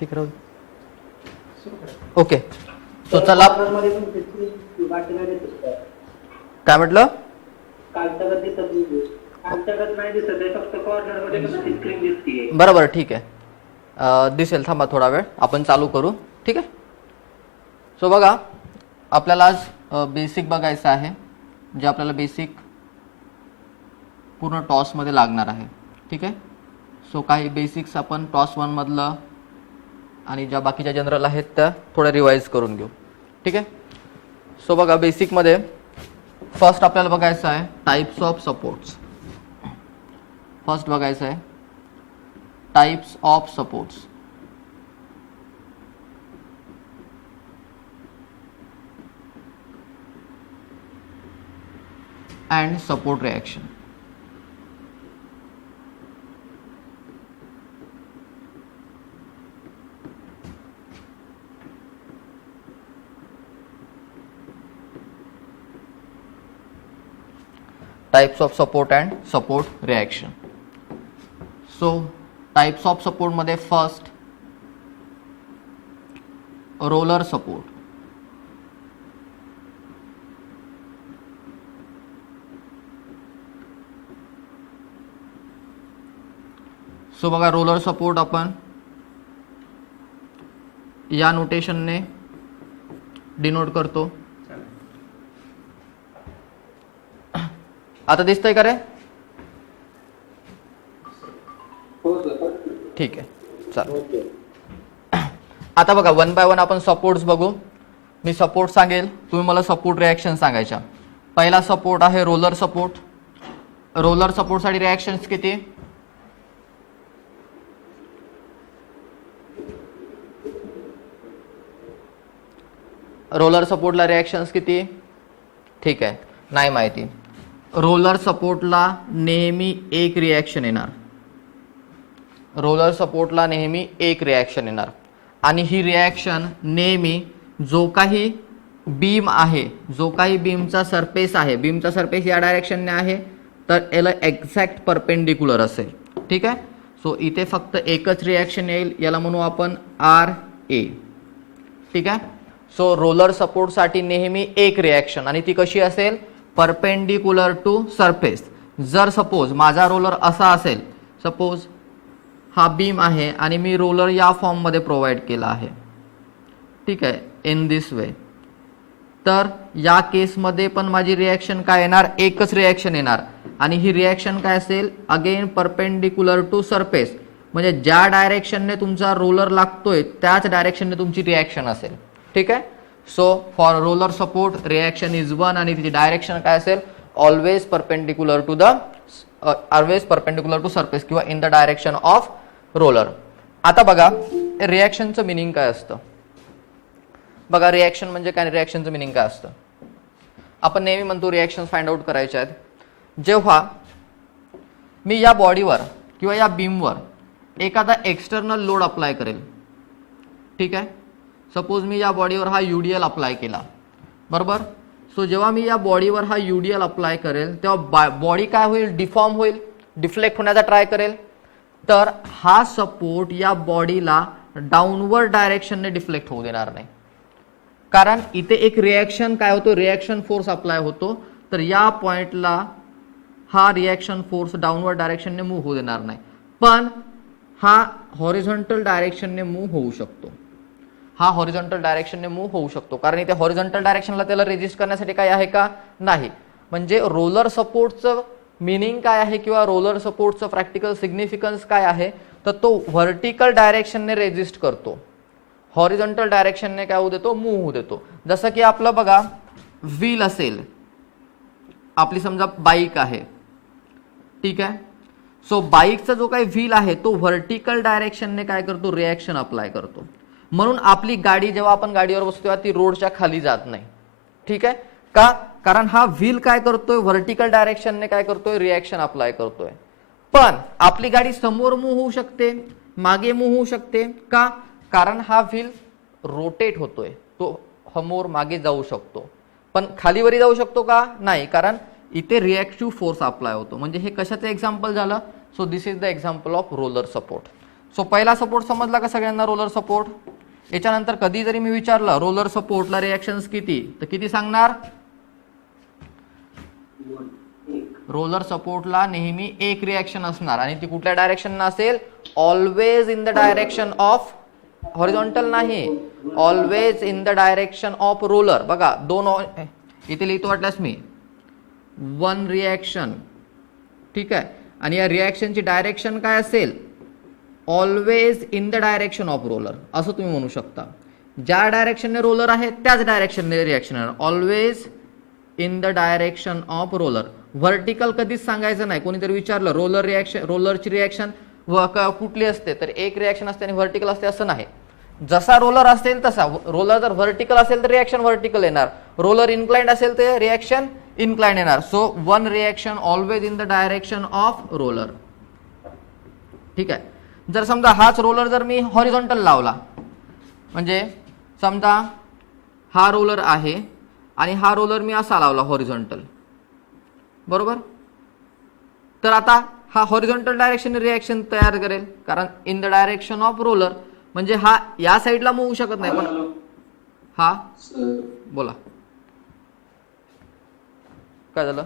ठीक राहू. Okay. So चला, काय म्हटलं? बरोबर, ठीक आहे. दिसेल, थांबा थोडा वेळ, आपण चालू करू. ठीक आहे. सो बघा, आपल्याला आज बेसिक बघायचं आहे, जे आपल्याला बेसिक पूर्ण टॉसमध्ये लागणार आहे. ठीक आहे. सो काही बेसिक्स आपण टॉस 1 मधलं आणि ज्या बाकीच्या जनरल आहेत त्या थोड्या रिवाइज करून घेऊ. ठीक आहे. सो बघा, बेसिकमध्ये फर्स्ट आपल्याला बघायचं आहे टाइप्स ऑफ सपोर्ट्स. फर्स्ट बघायचं आहे types of supports. And support reaction. Types of support and support reaction. So types of support मध्ये फर्स्ट रोलर सपोर्ट. सो बघा, रोलर सपोर्ट आपण या नोटेशनने डिनोट करतो. आता दिसतंय का रे? ठीक आहे, चल. आता बघा, 1 बाय 1 आपण सपोर्ट्स बघू. मी सपोर्ट सांगेल, तुम्ही मला सपोर्ट रिॲक्शन सांगायच्या. पहिला सपोर्ट आहे रोलर सपोर्ट. रोलर सपोर्टसाठी रिॲक्शन्स किती? रोलर सपोर्टला रिॲक्शन्स किती? ठीक आहे, नाही माहिती. रोलर सपोर्टला नेहमी एक रिॲक्शन येणार. रोलर सपोर्टला नेहमी एक रिॲक्शन येणार आणि ही रिॲक्शन नेहमी जो काही बीम आहे, जो काही बीमचा सरफेस आहे, बीमचा सरफेस या डायरेक्शनने आहे, तर याला एक्झॅक्ट परपेंडिक्युलर असेल. ठीक आहे. सो इथे फक्त एकच रिॲक्शन येईल, याला म्हणू आपण RA. ठीक आहे. सो रोलर सपोर्टसाठी नेहमी एक रिॲक्शन, आणि ती कशी असेल? Perpendicular to surface. जर सपोज माझा रोलर असा असेल, सपोज हा बीम आहे आणि मी रोलर या फॉर्म मध्ये प्रोव्हाइड केला आहे. ठीक आहे, इन दिस वे. तर या केसमध्ये पण माझी रिॲक्शन काय येणार? एकच रिॲक्शन येणार, आणि ही रिॲक्शन काय असेल? Again perpendicular to surface. म्हणजे ज्या डायरेक्शनने तुमचा रोलर लागतोय त्याच डायरेक्शनने तुमची रिॲक्शन असेल. ठीक आहे. So for roller support reaction is 1 आणि तिची डायरेक्शन काय असेल? ऑलवेज परपेंडिक्युलर टू सरफेस किंवा in the direction of roller. आता बघा, रिॲक्शनचं मिनिंग काय असतं? बघा, रिॲक्शन म्हणजे काय? रिॲक्शनचं मिनिंग काय असतं? आपण नेहमी म्हणतो रिॲक्शन फाइंड आउट करायचे आहेत. जेव्हा मी या बॉडीवर किंवा या बीमवर एखादा एक्सटर्नल लोड अप्लाय करेल. ठीक आहे. सपोज मी या बॉडीवर हा UDL अप्लाय केला, बरोबर. सो जेव्हा मी या बॉडीवर हा UDL अप्लाय करेल तेव्हा बॉडी काय होईल? डिफॉर्म होईल, डिफ्लेक्ट होण्याचा ट्राय करेल. तर हा सपोर्ट या बॉडीला डाऊनवर्ड डायरेक्शनने डिफ्लेक्ट होऊ देणार नाही, कारण इथे एक रिॲक्शन काय होतो? रिॲक्शन फोर्स अप्लाय होतो. तर या पॉइंटला हा रिॲक्शन फोर्स डाऊनवर्ड डायरेक्शनने मूव्ह होऊ देणार नाही, पण हा हॉरिझॉन्टल डायरेक्शनने मूव्ह होऊ शकतो. हा हॉरिझॉन्टल डायरेक्शनने मूव्ह होऊ शकतो, कारण इथे हॉरिझॉन्टल डायरेक्शनला त्याला रेजिस्ट करण्यासाठी काय आहे का? नाही. म्हणजे रोलर सपोर्टचं मिनिंग काय आहे किंवा रोलर सपोर्टचं प्रॅक्टिकल सिग्निफिकन्स काय आहे? तर तो व्हर्टिकल डायरेक्शनने रेजिस्ट करतो, हॉरिझॉन्टल डायरेक्शनने काय होऊ देतो? मूव्ह होऊ देतो. जसं की आपलं बघा, व्हील असेल, आपली समजा बाईक आहे. ठीक आहे. सो बाईकचा जो काही व्हील आहे तो व्हर्टिकल डायरेक्शनने काय करतो? रिॲक्शन अप्लाय करतो. म्हणून आपली गाडी जेव्हा आपण गाडीवर बसतो तेव्हा ती रोडच्या खाली जात नाही. ठीक आहे. का? कारण हा व्हील काय करतोय? व्हर्टिकल डायरेक्शनने काय करतोय? रिॲक्शन अप्लाय करतोय. पण आपली गाडी समोर मूव्ह होऊ शकते, मागे मूव्ह होऊ शकते. का? कारण हा व्हील रोटेट होतोय, तो समोर मागे जाऊ शकतो. पण खालीवरी जाऊ शकतो का? नाही, कारण इथे रिॲक्टिव्ह फोर्स अप्लाय होतो. म्हणजे हे कशाचं एक्झाम्पल झालं? So this is the example of roller support. So पहिला सपोर्ट समजला का सगळ्यांना, रोलर सपोर्ट. याच्यानंतर कधी जरी मी विचारलं रोलर सपोर्टला रिएक्शन्स किती, तर किती सांगणार? रोलर सपोर्टला नेहमी एक रिएक्शन असणार आणि ती कुठल्या डायरेक्शन असेल? Always in the direction of horizontal नाही, always in the direction of roller. बघा दोन इथे लिहितो वाटल्यास मी, वन रिएक्शन, ठीक आहे, आणि या रिएक्शनची डायरेक्शन काय असेल? Always in the direction of roller, असं तुम्ही म्हणू शकता. ज्या डायरेक्शनने रोलर आहे त्याच डायरेक्शनने रिएक्शन आहे, always in the direction of roller. Vertical कधीच सांगायचं नाही. कोणीतरी विचारलं रोलर रिएक्शन, रोलरची रिएक्शन कुठली असते, तर एक रिएक्शन असते आणि व्हर्टिकल असते, असं नाही. जसा रोलर असेल तसा, रोलर जर व्हर्टिकल असेल तर रिएक्शन व्हर्टिकल येणार, रोलर इन्क्लाइंड असेल तर रिएक्शन इन्क्लाइंड येणार. So one reaction always in the direction of roller, ठीक आहे. जर समजा हाच रोलर जर मी हॉरिझॉन्टल लावला, म्हणजे समजा हा रोलर आहे आणि हा रोलर मी असा लावला हॉरिझॉन्टल, बरोबर, तर आता हा हॉरिझॉन्टल डायरेक्शन रिएक्शन तयार करेल, कारण in the direction of roller, म्हणजे हा या साईडला मूव्ह होऊ शकत नाही. पण हा बोला काय झालं?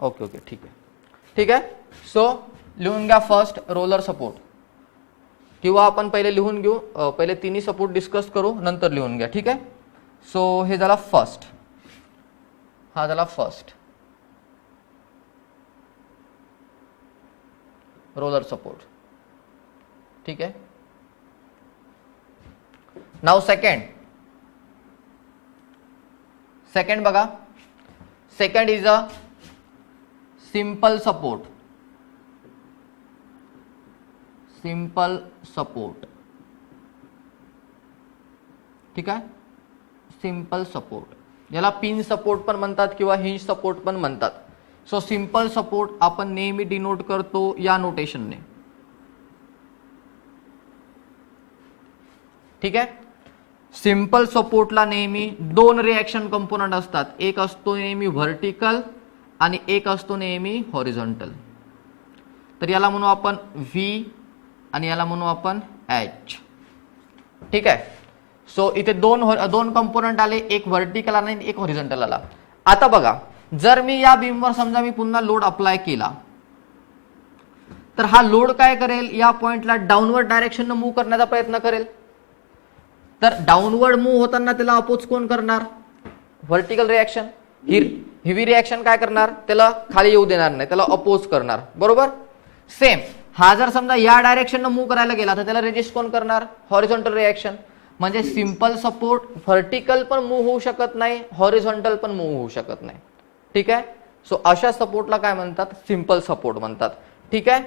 ओके ओके, ठीक आहे, ठीक आहे. सो लिहून घ्या फर्स्ट रोलर सपोर्ट, किंवा आपण पहिले लिहून घेऊ, पहिले तिन्ही सपोर्ट डिस्कस करू, नंतर लिहून घ्या, ठीक आहे. सो हे झाला फर्स्ट, हा झाला फर्स्ट रोलर सपोर्ट, ठीक आहे. नाउ सेकंड बघा, second is a simple support, simple support, ठीक आहे. सिंपल सपोर्ट, याला पिन सपोर्ट पण म्हणतात किंवा हिंज सपोर्ट पण म्हणतात. सो सिंपल सपोर्ट आपण नेहमी डिनोट करतो या नोटेशनने, ठीक आहे. सिंपल सपोर्टला नेहमी दोन रिएक्शन कंपोनंट असतात, एक असतो नेहमी व्हर्टिकल आणि एक असतो नेहमी हॉरिझॉन्टल. तर याला म्हणू आपण व्ही आणि याला म्हणू आपण एच, ठीक आहे. सो इथे दोन कंपोनंट आले, एक व्हर्टिकल आणि एक हॉरिझॉन्टल आला. आता बघा, जर मी या बीमवर समजा मी पुन्हा लोड अप्लाय केला, तर हा लोड काय करेल? या पॉइंटला डाऊनवर्ड डायरेक्शनने मूव्ह करण्याचा प्रयत्न करेल. तर डाऊनवर्ड मूव्ह होताना त्याला अपोज कोण करणार? Vertical reaction. हिवी रिएक्शन काय करणार? त्याला खाली येऊ देणार नाही, त्याला अपोज करणार, बरोबर. सेम हा जर समजा या डायरेक्शनने मूव्ह करायला गेला तर त्याला रेजिस्ट कोण करणार? Horizontal reaction. म्हणजे सिंपल सपोर्ट व्हर्टिकल पण मूव्ह होऊ शकत नाही, हॉरिझॉन्टल पण मूव्ह होऊ शकत नाही, ठीक आहे. सो अशा सपोर्टला काय म्हणतात? सिंपल सपोर्ट म्हणतात, ठीक आहे.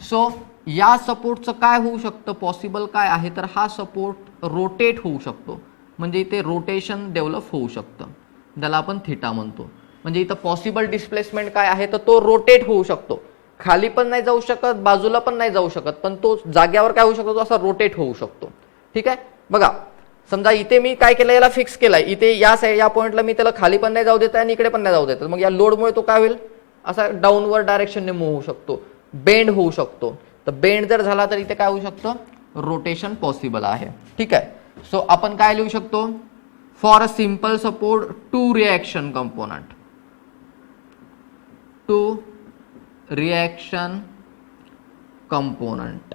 सो या सपोर्टचं काय होऊ शकतं? पॉसिबल काय आहे? तर हा सपोर्ट रोटेट होऊ शकतो, म्हणजे इथे रोटेशन डेव्हलप होऊ शकतं, त्याला आपण थिटा म्हणतो. म्हणजे इथं पॉसिबल डिस्प्लेसमेंट काय आहे? तर तो रोटेट होऊ शकतो, खाली पण नाही जाऊ शकत, बाजूला पण नाही जाऊ शकत, पण तो जाग्यावर काय होऊ शकतो? तो असा रोटेट होऊ शकतो, ठीक आहे. बघा समजा इथे मी काय केलं, याला फिक्स केलाय, इथे या पॉइंटला मी त्याला खाली पण नाही जाऊ देत आणि इकडे पण नाही जाऊ देत. मग या लोडमुळे तो काय होईल? असा डाऊनवर्ड डायरेक्शनने मूव्ह होऊ शकतो, बेंड होऊ शकतो. तर बेंड जर झाला तर इथे काय होऊ शकतं? रोटेशन पॉसिबल आहे, ठीक आहे. सो आपण काय लिहू शकतो? For a simple support two reaction component, two reaction component.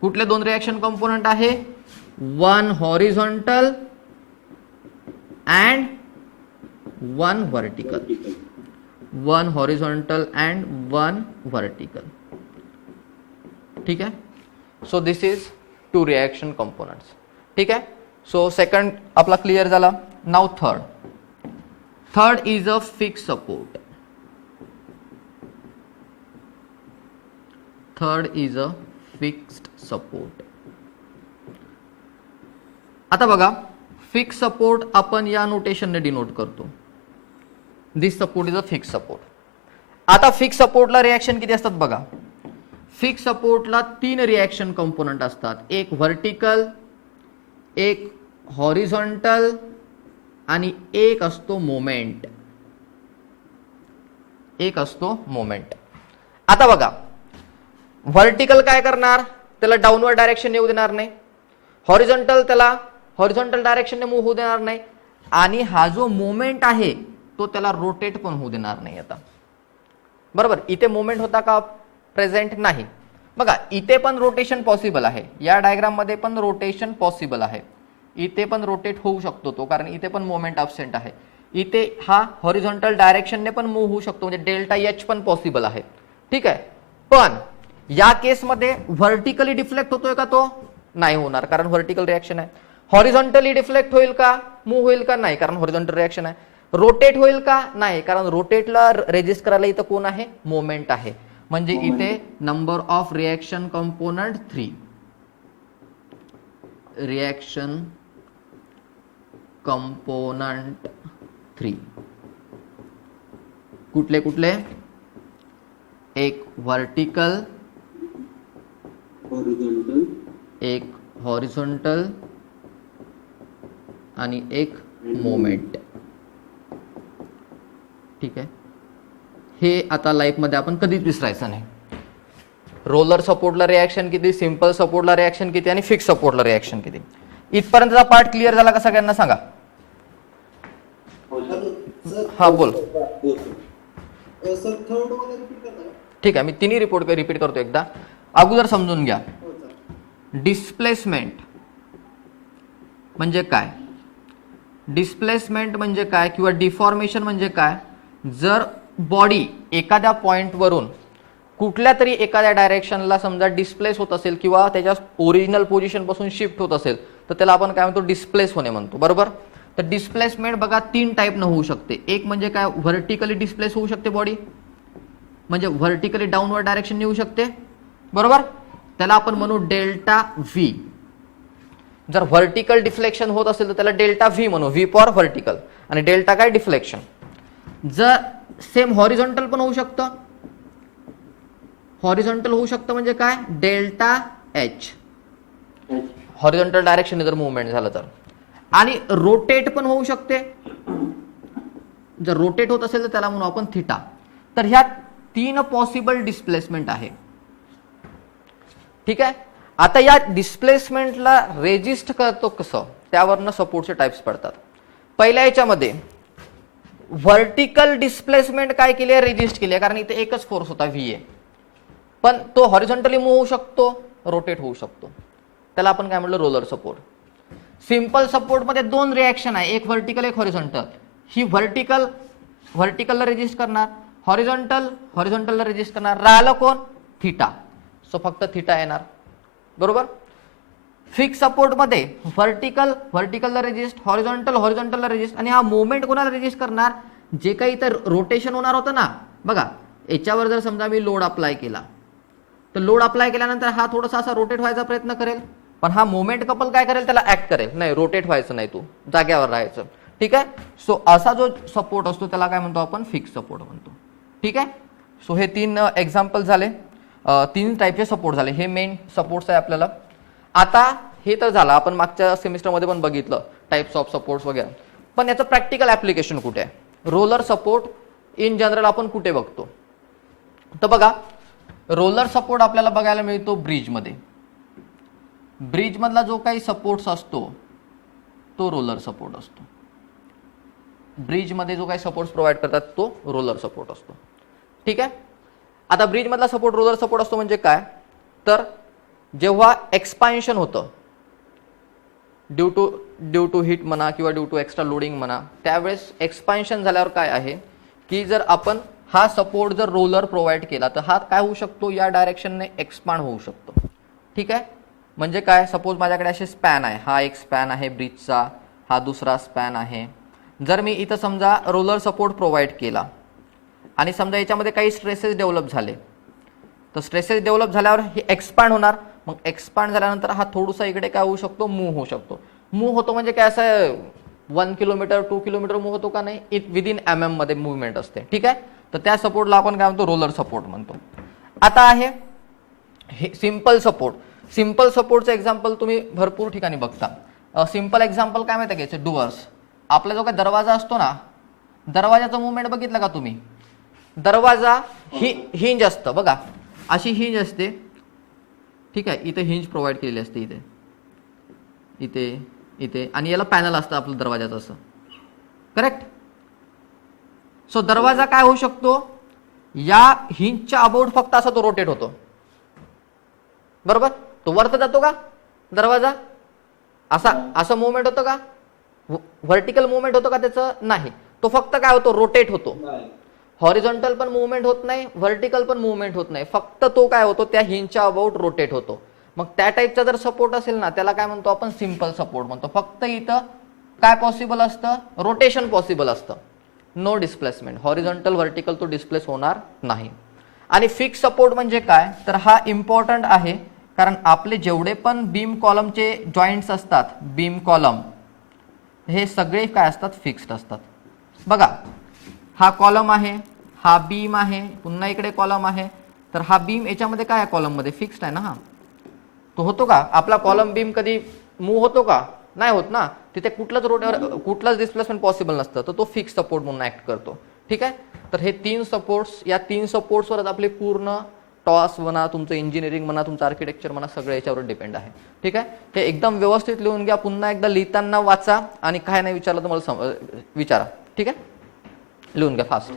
कुठले दोन रिएक्शन कंपोनंट आहे? One horizontal and one vertical, one horizontal and one vertical, ठीक आहे. So this is two reaction components, ठीक आहे. सो सेकंड आपला क्लिअर झाला. Now third is a fix support. Third is a fixed support. आता बघा, fix support आपण या नोटेशनने डिनोट करतो. This support is a fix support. आता फिक्स सपोर्टला रिएक्शन किती असतात बघा. फिक्स सपोर्टला तीन रिएक्शन कंपोनंट असतात, एक व्हर्टिकल, एक हॉरिझॉन्टल आणि एक असतो मोमेंट. एक असतो मोमेंट. आता बघा व्हर्टिकल काय करणार, त्याला डाऊनवर्ड डायरेक्शन येऊ देणार नाही. हॉरिझॉन्टल त्याला हॉरिझॉन्टल डायरेक्शनने मूव्ह होऊ देणार नाही. आणि हा जो मोमेंट आहे तो त्याला रोटेट पण होऊ देणार नाही. आता बरोबर, इथे मोमेंट होता का प्रेझेंट? नाही. बघा इथे पण रोटेशन पॉसिबल आहे, या डायग्राम मध्ये पण रोटेशन पॉसिबल आहे. इथे पण रोटेट होऊ शकतो तो, कारण इथे पण मोमेंट अब्सेंट आहे. इथे हा हॉरिझॉन्टल डायरेक्शनने पण मूव्ह होऊ शकतो, म्हणजे डेल्टा एच पण पॉसिबल आहे. ठीक आहे, पण या केसमध्ये व्हर्टिकली डिफ्लेक्ट होतोय का? तो नाही होणार, कारण व्हर्टिकल रिएक्शन आहे. हॉरिझॉन्टली डिफ्लेक्ट होईल का, मूव्ह होईल का? नाही, कारण हॉरिझॉन्टल रिएक्शन आहे. रोटेट होईल का? नाही, कारण रोटेटला रेजिस्ट करायला इथं कोण आहे? मोमेंट आहे. म्हणजे इथे number of reaction component 3. Reaction component 3 कुठले कुठले? एक व्हर्टिकल, एक हॉरिझॉन्टल आणि एक मोमेंट. ठीक आहे, हे आता लाईफ मध्ये आपण कधीच विसरायचं नाही. रोलर सपोर्टला रिएक्शन किती, सिंपल सपोर्टला रिएक्शन किती आणि फिक्स सपोर्टला रिएक्शन किती. इथपर्यंतचा पार्ट क्लिअर झाला का सगळ्यांना? सांगा. हा बोल. ठीक आहे, मी तिन्ही रिपीट करतो एकदा. अगोदर समजून घ्या, डिस्प्लेसमेंट म्हणजे काय, डिस्प्लेसमेंट म्हणजे काय किंवा डिफॉर्मेशन म्हणजे काय. जर बॉडी एखाद्या पॉइंट वरून कुठल्या तरी एखाद्या डायरेक्शनला समजा डिस्प्लेस होत असेल किंवा त्याच्या ओरिजिनल पोझिशन पासून शिफ्ट होत असेल, तर त्याला आपण काय म्हणतो? डिस्प्लेस होणे म्हणतो. बरोबर. तर डिस्प्लेसमेंट बघा 3 टाईपनं होऊ शकते. एक म्हणजे काय, व्हर्टिकली डिस्प्लेस होऊ शकते बॉडी, म्हणजे व्हर्टिकली डाऊनवर्ड डायरेक्शन येऊ शकते. बरोबर, त्याला आपण म्हणू डेल्टा व्ही. जर व्हर्टिकल डिफ्लेक्शन होत असेल तर त्याला डेल्टा व्ही म्हणू, व्ही फॉर व्हर्टिकल, आणि डेल्टा काय? डिफ्लेक्शन. जर सेम हॉरिझॉन्टल पण होऊ शकतं, हॉरिझॉन्टल होऊ शकतं म्हणजे काय? डेल्टा एच, हॉरिझॉन्टल डायरेक्शन जर मुवमेंट झालं तर. आणि रोटेट पण होऊ शकते, जर रोटेट होत असेल तर त्याला म्हणू आपण थिटा. तर ह्या 3 पॉसिबल डिस्प्लेसमेंट आहे. ठीक आहे, आता या डिस्प्लेसमेंटला रेजिस्ट करतो कसं, त्यावरनं सपोर्टचे टाइप्स पडतात. पहिल्या याच्यामध्ये व्हर्टिकल डिस्प्लेसमेंट काय केली आहे? रेजिस्ट केली आहे, कारण इथे एकच फोर्स होता व्ही. पण तो हॉरिझॉन्टली मूव्ह होऊ शकतो, रोटेट होऊ शकतो. त्याला आपण काय म्हटलं? Roller support. सिंपल सपोर्ट मध्ये 2 रिएक्शन आहे, एक व्हर्टिकल एक हॉरिझॉन्टल. ही व्हर्टिकलला रेजिस्ट करणार, हॉरिझॉन्टलला रेजिस्ट करणार. राहिलं कोण? थिटा. सो फक्त थिटा येणार. बरोबर. फिक्स सपोर्ट मध्ये व्हर्टिकलला रेजिस्ट, हॉरिझॉन्टलला रेजिस्ट, आणि हा मोमेंट कोणाला रेजिस्ट करणार? जे काही इथं रोटेशन होणार होतं ना. बघा याच्यावर जर समजा मी लोड अप्लाय केला, तर लोड अप्लाय केल्यानंतर हा थोडासा असा रोटेट व्हायचा प्रयत्न करेल, पण हा मोमेंट कपल काय करेल? त्याला ऍक्ट करेल. नाही, रोटेट व्हायचं नाही, तू जाग्यावर राहायचं. ठीक आहे. सो असा जो सपोर्ट असतो त्याला काय म्हणतो आपण? फिक्स सपोर्ट म्हणतो. ठीक आहे. सो हे 3 एक्झाम्पल झाले, 3 टाईपचे सपोर्ट झाले. हे मेन सपोर्ट्स आहे आपल्याला. आता हे तर झालं, आपण मागच्या सेमिस्टरमध्ये पण बघितलं टाइप्स ऑफ सपोर्ट्स वगैरे. पण याचं प्रॅक्टिकल ऍप्लिकेशन कुठे आहे? रोलर सपोर्ट इन जनरल आपण कुठे बघतो? तर बघा, रोलर सपोर्ट आपल्याला बघायला मिळतो ब्रिजमध्ये. ब्रिज मधला जो काही सपोर्ट्स असतो तो रोलर सपोर्ट असतो. ब्रिज मध्ये जो काही सपोर्ट्स प्रोव्हाइड करतात तो रोलर सपोर्ट असतो. ठीक आहे. आता ब्रिज मधला सपोर्ट रोलर सपोर्ट असतो म्हणजे काय? तर जेव्हा एक्सपान्शन होतं ड्यू टू हिट म्हणा किंवा ड्यू टू एक्स्ट्रा लोडिंग म्हणा, त्यावेळेस एक्सपान्शन झाल्यावर काय आहे की जर आपण हा सपोर्ट जर रोलर प्रोव्हाइड केला तर हा काय होऊ शकतो? या डायरेक्शनने एक्सपांड होऊ शकतो. ठीक आहे. म्हणजे काय? सपोज माझ्याकडे असे स्पॅन आहे, हा एक स्पॅन आहे ब्रिजचा, हा दुसरा स्पॅन आहे. जर मी इथं समजा रोलर सपोर्ट प्रोव्हाइड केला आणि समजा याच्यामध्ये काही स्ट्रेसेस डेव्हलप झाले, तर स्ट्रेसेस डेव्हलप झाल्यावर हे एक्सपांड होणार. मग एक्सपांड झाल्यानंतर हा थोडासा इकडे काय होऊ शकतो? मूव्ह होऊ शकतो. मूव्ह होतो म्हणजे काय? असं 1 किलोमीटर 2 किलोमीटर मूव्ह होतो का? नाही, विदिन MM मध्ये मुवमेंट असते. ठीक आहे. तर त्या सपोर्टला आपण काय म्हणतो? रोलर सपोर्ट म्हणतो. आता आहे सिंपल सपोर्ट. सिंपल सपोर्टचं एक्झाम्पल तुम्ही भरपूर ठिकाणी बघता. सिंपल एक्झाम्पल काय माहिती आहे? डुअर्स. आपला जो काही दरवाजा असतो ना, दरवाजाचं मुवमेंट बघितलं का तुम्ही? दरवाजा हिंज असतं बघा, अशी हिंज असते, ठीक आहे. इथे हिंज प्रोव्हाइड केलेली असते, इथे इथे इथे, आणि याला पॅनल असतं आपलं दरवाजाचं असं, करेक्ट. सो दरवाजा काय होऊ शकतो, या हिंजच्या अबाउट फक्त असा तो रोटेट होतो, बरोबर. तो वरती जातो का दरवाजा, असा असं मुवमेंट होतं का, व्हर्टिकल मुवमेंट होतो का त्याचं, नाही. तो फक्त काय होतो, रोटेट होतो. हॉरिझॉन्टल पण मुवमेंट होत नाही, व्हर्टिकल पण मुवमेंट होत नाही, फक्त तो काय होतो, त्या हिंजच्या अबाउट रोटेट होतो. मग त्या टाईपचा जर सपोर्ट असेल ना, त्याला काय म्हणतो आपण, सिंपल सपोर्ट म्हणतो. फक्त इथं काय पॉसिबल असतं, रोटेशन पॉसिबल असतं, नो डिस्प्लेसमेंट. हॉरिझॉन्टल व्हर्टिकल तो डिस्प्लेस होणार नाही. आणि फिक्स सपोर्ट म्हणजे काय, तर हा इम्पॉर्टंट आहे, कारण आपले जेवढे पण बीम कॉलमचे जॉईंट्स असतात, बीम कॉलम हे सगळे काय असतात, फिक्स्ड असतात. बघा, हा कॉलम आहे, हा बीम आहे, पुन्हा इकडे कॉलम आहे, तर हा बीम याच्यामध्ये काय आहे, कॉलममध्ये फिक्स्ड आहे ना. हा तो होतो का आपला कॉलम बीम, कधी मूव्ह होतो का, नाही होत ना. तिथे कुठलाच डिस्प्लेसमेंट पॉसिबल नसतं, तर तो फिक्स सपोर्ट म्हणून ऍक्ट करतो, ठीक आहे. तर हे 3 सपोर्ट्स, या 3 सपोर्ट्सवरच आपले पूर्ण टॉस म्हणा, तुमचं इंजिनिअरिंग म्हणा, तुमचं आर्किटेक्चर म्हणा, सगळं याच्यावर डिपेंड आहे, ठीक आहे. हे एकदम व्यवस्थित लिहून घ्या, पुन्हा एकदा लिहिताना वाचा, आणि काय नाही विचारलं तर मला विचारा, ठीक आहे. लिहून घ्या फास्ट.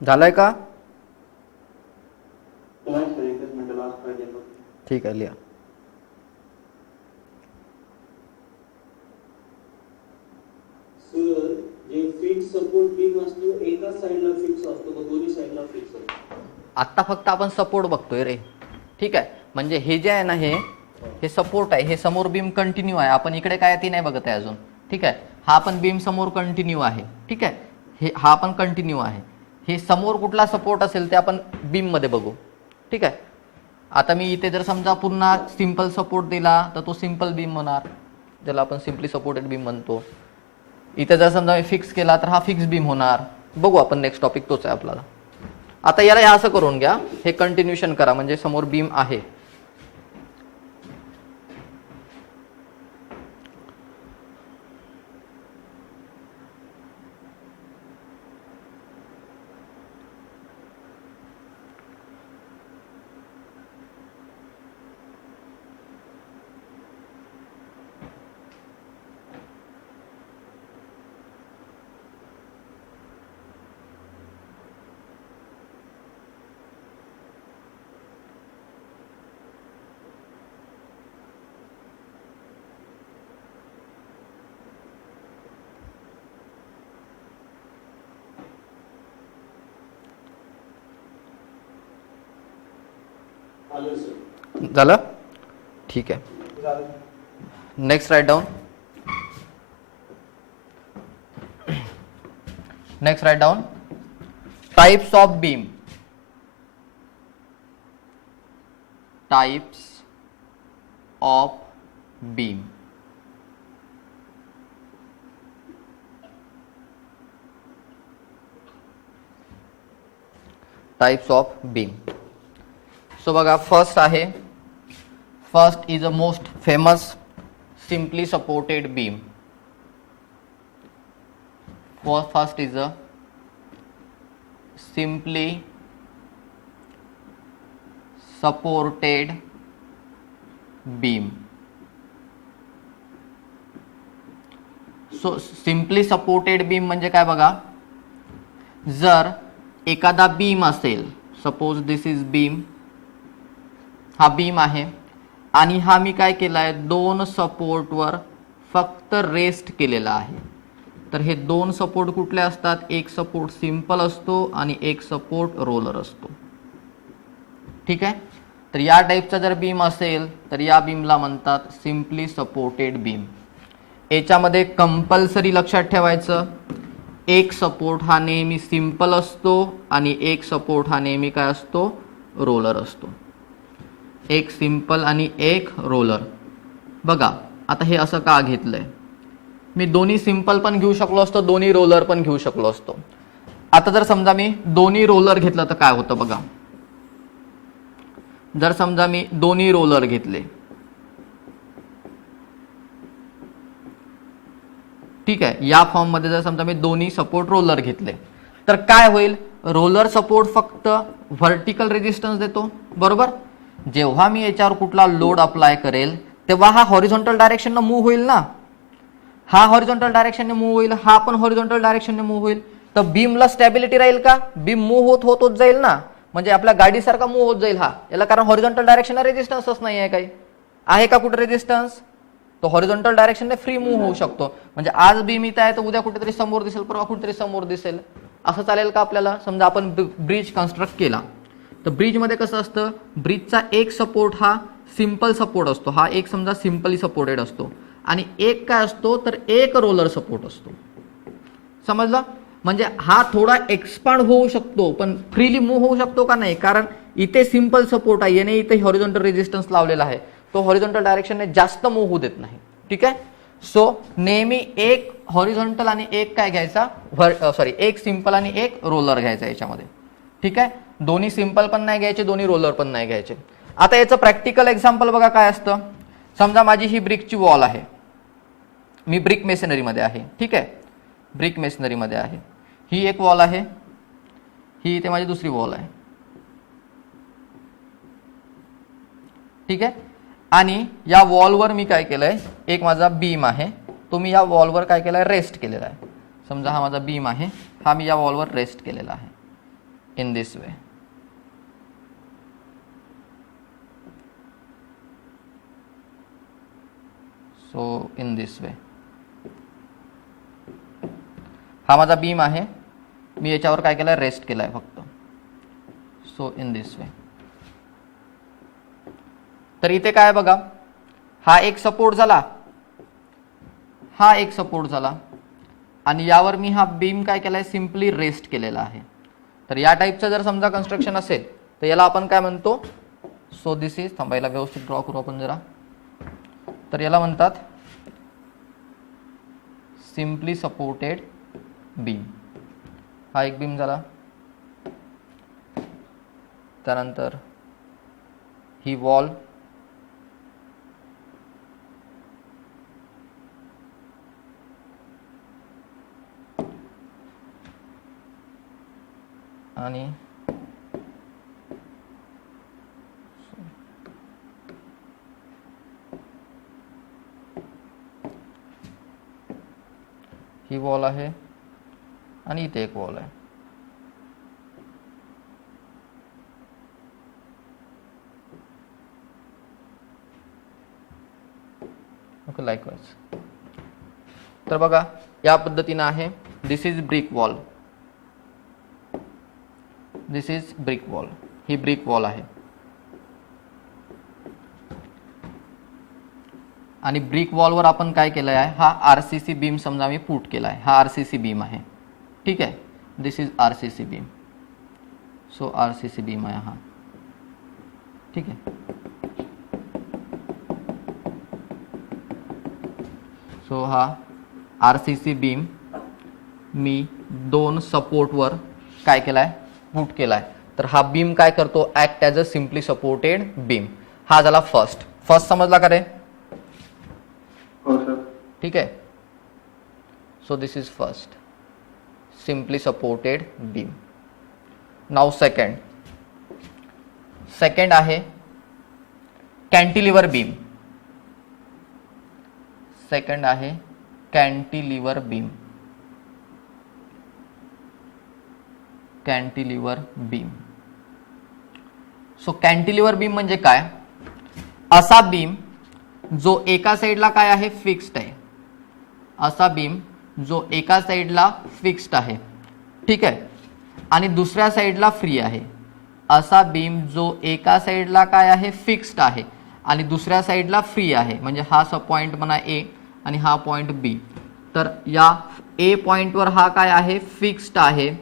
झालंय का, ठीक आहे, लिहा. सर, जे फिक्स सपोर्ट बीम असतो एका साइडला फिक्स असतो का दोन्ही साइडला फिक्स असतो. आत्ता फक्त आपण सपोर्ट बघतोय रे, ठीक आहे. म्हणजे हे जे आहे ना, हे सपोर्ट आहे, हे समोर बीम कंटिन्यू आहे. आपण इकडे काय ती नाही बघत आहे अजून, ठीक आहे. हा पण बीम समोर कंटिन्यू आहे, ठीक आहे. हा पण कंटिन्यू आहे. हे समोर कुठला सपोर्ट असेल ते आपण बीम मध्ये बघू, ठीक आहे. आता मी इथे जर समजा पुन्हा सिंपल सपोर्ट दिला तर तो सिंपल बीम होणार, ज्याला आपण सिम्पली सपोर्टेड बीम म्हणतो. इथे जर समजा मी फिक्स केला तर हा फिक्स बीम होणार. बघू आपण, नेक्स्ट टॉपिक तोच आहे आपल्याला. आता याला हे असं करून घ्या, हे कंटिन्यूशन करा, म्हणजे समोर बीम आहे. झालं, ठीक आहे. Next right down. Next right down types of beam. Types of beam. Types of beam. So बघा, फर्स्ट आहे, first is a most famous simply supported beam. First is a simply supported beam. So simply supported beam म्हणजे काय बघा, जर एखादा beam असेल, suppose this is beam, हा beam आहे आणि हा मी काय केलाय, दोन सपोर्टवर फक्त रेस्ट केलेला आहे. तर हे दोन सपोर्ट कुठले असतात, एक सपोर्ट सिंपल असतो आणि एक सपोर्ट रोलर असतो, ठीक आहे. तर या टाईपचा जर बीम असेल तर या बीमला म्हणतात सिम्पली सपोर्टेड बीम. याच्यामध्ये कंपल्सरी लक्षात ठेवायचं, एक सपोर्ट हा नेहमी सिंपल असतो आणि एक सपोर्ट हा नेहमी काय असतो, रोलर असतो. एक सिंपल आणि एक रोलर. बघा आता हे असं का घेतलंय, मी दोन्ही सिंपल पण घेऊ शकलो असतो, दोन्ही रोलर पण घेऊ शकलो असतो. आता जर समजा मी दोन्ही रोलर घेतलं तर काय होतं बघा, जर समजा मी दोन्ही रोलर घेतले, ठीक आहे, या फॉर्म मध्ये जर समजा मी दोन्ही सपोर्ट रोलर घेतले तर काय होईल, रोलर सपोर्ट फक्त व्हर्टिकल रेजिस्टन्स देतो, बरोबर. जेव्हा मी याच्यावर कुठला लोड अप्लाय करेल तेव्हा हा हॉरिझॉन्टल डायरेक्शनने मूव्ह होईल ना, हा हॉरिझॉन्टल डायरेक्शनने मूव्ह होईल, हा पण हॉरिझॉन्टल डायरेक्शनने मूव्ह होईल. तर बीमला स्टॅबिलिटी राहील का, बीम मूव्ह होत जाईल ना, म्हणजे आपल्या गाडीसारखा मूव्ह होत जाईल हा, याला कारण हॉरिझॉन्टल डायरेक्शनला रेजिस्टन्सच नाही आहे, काही आहे का कुठे रेजिस्टन्स, तो हॉरिझॉन्टल डायरेक्शनने फ्री मूव्ह होऊ शकतो. म्हणजे आज बीम इथं आहे तर उद्या कुठेतरी समोर दिसेल, परवा कुठेतरी समोर दिसेल, असं चालेल का आपल्याला. समजा आपण ब्रिज कन्स्ट्रक्ट केला तर ब्रिजमध्ये कसं असतं, ब्रिजचा एक सपोर्ट हा सिंपल सपोर्ट असतो, हा एक समजा सिंपली सपोर्टेड असतो आणि एक काय असतो तर एक रोलर सपोर्ट असतो, समजलं. म्हणजे हा थोडा एक्सपांड होऊ शकतो पण फ्रीली मूव्ह होऊ शकतो का नाही, कारण इथे सिंपल सपोर्ट आहे, याने इथे हॉरिझॉन्टल रेजिस्टन्स लावलेला आहे, तो हॉरिझॉन्टल डायरेक्शनने जास्त मूव्ह होऊ देत नाही, ठीक आहे. सो नेहमी एक हॉरिझॉन्टल आणि एक काय घ्यायचा, एक सिंपल आणि एक रोलर घ्यायचा याच्यामध्ये, ठीक आहे. दोन्ही सिंपल पण नाही घ्यायचे, दोन्ही रोलर पण नाही घ्यायचे. आता याचं प्रॅक्टिकल एक्झाम्पल बघा काय असतं. समजा माझी ही ब्रिकची वॉल आहे, मी ब्रिक मेसनरीमध्ये आहे, ठीक आहे, ब्रिक मेसनरीमध्ये आहे, ही एक वॉल आहे, ही इथे माझी दुसरी वॉल आहे, ठीक आहे. आणि या वॉलवर मी काय केलंय, एक माझा बीम आहे, तो मी या वॉलवर काय केलाय, रेस्ट केलेला आहे. समजा हा माझा बीम आहे, हा मी या वॉलवर रेस्ट केलेला आहे in this way. So in this वे हा माझा बीम आहे, मी याच्यावर काय केलंय, रेस्ट केलाय फक्त. सो इन दिस वे. तर इथे काय बघा, हा एक सपोर्ट झाला, हा एक सपोर्ट झाला आणि यावर मी हा बीम काय केलाय, सिम्पली रेस्ट केलेला आहे. तर या टाईपचं जर समजा कन्स्ट्रक्शन असेल तर याला आपण काय म्हणतो, सो दिस इज, थांबायला व्यवस्थित ड्रॉ करू आपण जरा, तर याला म्हणतात सिम्पली सपोर्टेड बीम. हा एक बीम झाला. त्यानंतर ही वॉल, आणि ही वॉल आहे आणि इथे एक वॉल आहे. Okay, likewise. तर बघा या पद्धतीने आहे. This is brick wall, this is brick wall, ही ब्रिक वॉल आहे. आणि ब्रिक वॉलवर आपण काय केलं आहे, हा आरसीसी बीम समजा मी पुट केला आहे, हा आरसीसी बीम आहे. ठीक आहे, this is RCC beam. So RCC beam आहे हा. ठीक आहे. सो हा आरसीसी बीम मी 2 सपोर्टवर काय केलाय, पुट केलाय. तर हा बीम काय करतो, act as a simply supported beam. हा झाला फर्स्ट समजला का रे? ठीक आहे. So this is first simply supported beam. Now second आहे कॅन्टिलिव्हर बीम. सेकंड आहे cantilever beam. Cantilever beam. So cantilever beam म्हणजे काय, असा बीम जो एका साइडला काय आहे, फिक्स्ड आहे. असा बीम जो एका साइडला फिक्स्ड आहे. ठीक आहे, आणि दुसऱ्या साइडला फ्री आहे. असा बीम जो एका साइडला काय आहे, फिक्स्ड आहे आणि दुसऱ्या साइडला फ्री आहे. म्हणजे हा पॉइंट म्हणा ए आणि हा पॉइंट बी. तर या ए पॉइंटवर हा काय आहे, फिक्स्ड आहे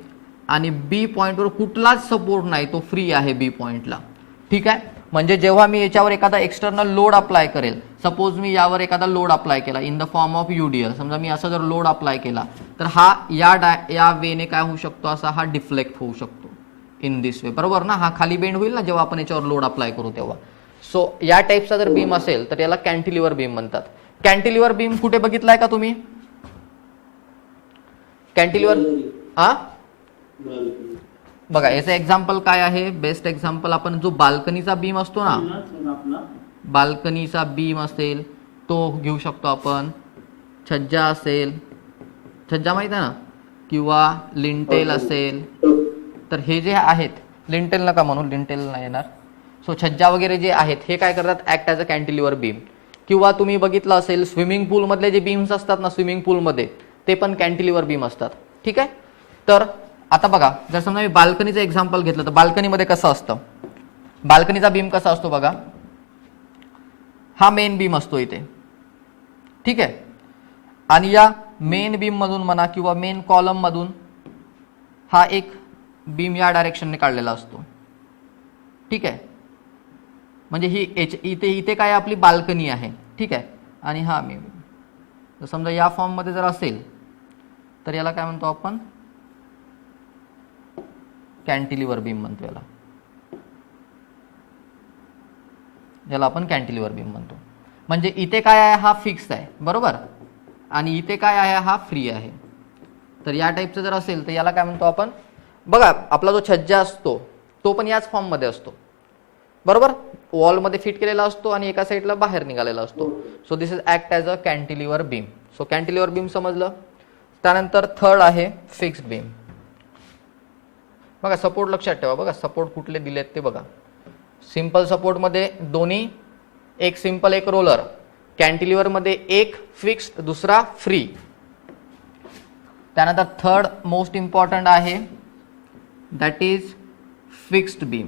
आणि बी पॉइंटवर कुठलाच सपोर्ट नाही, तो फ्री आहे बी पॉइंटला. ठीक आहे. म्हणजे जेव्हा मी याच्यावर एखादा एक्सटर्नल लोड अप्लाय करेल, सपोज मी यावर एखादा लोड अप्लाय केला in the form of UDL, समजा मी असा जर लोड अप्लाय केला तर हा या वेने काय होऊ शकतो, असा हा डिफ्लेक्ट होऊ शकतो इन दिस वे. बरोबर ना, हा खाली बेंड होईल ना जेव्हा आपण याच्यावर लोड अप्लाय करू तेव्हा. सो या टाईपचा जर बीम असेल तर याला कॅन्टिलिव्हर बीम म्हणतात. कॅन्टिलिव्हर बीम कुठे बघितलाय का तुम्ही? कॅन्टिलिव्हर हा बघा, याचं एक्झाम्पल काय आहे, बेस्ट एक्झाम्पल आपण जो बाल्कनीचा बीम असतो ना, बाल्कनीचा बीम असेल तो घेऊ शकतो आपण. छज्जा असेल, छज्जा माहित आहे ना, किंवा लिंटेल असेल. तर हे जे आहेत, लिंटेल नका म्हणू, लिंटेल नाही येणार. सो छज्जा वगैरे जे आहेत हे काय करतात, act as a cantilever beam. किंवा तुम्ही बघितलं असेल स्विमिंग पूल मधले जे बीम्स असतात ना, स्विमिंग पूलमध्ये ते पण कॅन्टिलिव्हर बीम असतात. ठीक आहे. तर आता बघा, जर समजा मी बाल्कनीचं एक्झाम्पल घेतलं तर बाल्कनीमध्ये कसं असतं, बाल्कनीचा बीम कसा असतो बघा, हा मेन बीम असतो इथे. ठीक आहे. आणि या मेन बीम मधून म्हणा किंवा मेन कॉलम मधून हा एक बीम या डायरेक्शनने काढलेला असतो. ठीक आहे. म्हणजे ही इथे काय आपली बाल्कनी आहे. ठीक आहे. आणि हा मेन बीम समजा या फॉर्म मध्ये जर असेल तर याला काय म्हणतो आपण, कॅन्टिलिव्हर बीम म्हणतो याला. याला आपण कॅन्टिलिव्हर बीम म्हणतो. म्हणजे इथे काय आहे, हा फिक्स आहे बरोबर, आणि इथे काय आहे, हा फ्री आहे. तर या टाईपचं जर असेल तर याला काय म्हणतो आपण, बघा आपला जो छज्जा असतो तो पण याच फॉर्म मध्ये असतो बरोबर, वॉलमध्ये फिट केलेला असतो आणि एका साईडला बाहेर निघालेला असतो. So this is act as a cantilever beam. So cantilever beam समजलं. त्यानंतर थर्ड आहे फिक्स्ड बीम. बघा सपोर्ट लक्षात ठेवा, बघा सपोर्ट कुठले दिलेत ते बघा. सिंपल सपोर्ट मध्ये दोन्ही, एक सिंपल एक रोलर. कॅन्टिलिव्हर मध्ये एक फिक्स्ड दुसरा फ्री. त्यानंतर थर्ड मोस्ट इम्पॉर्टंट आहे, that is fixed beam.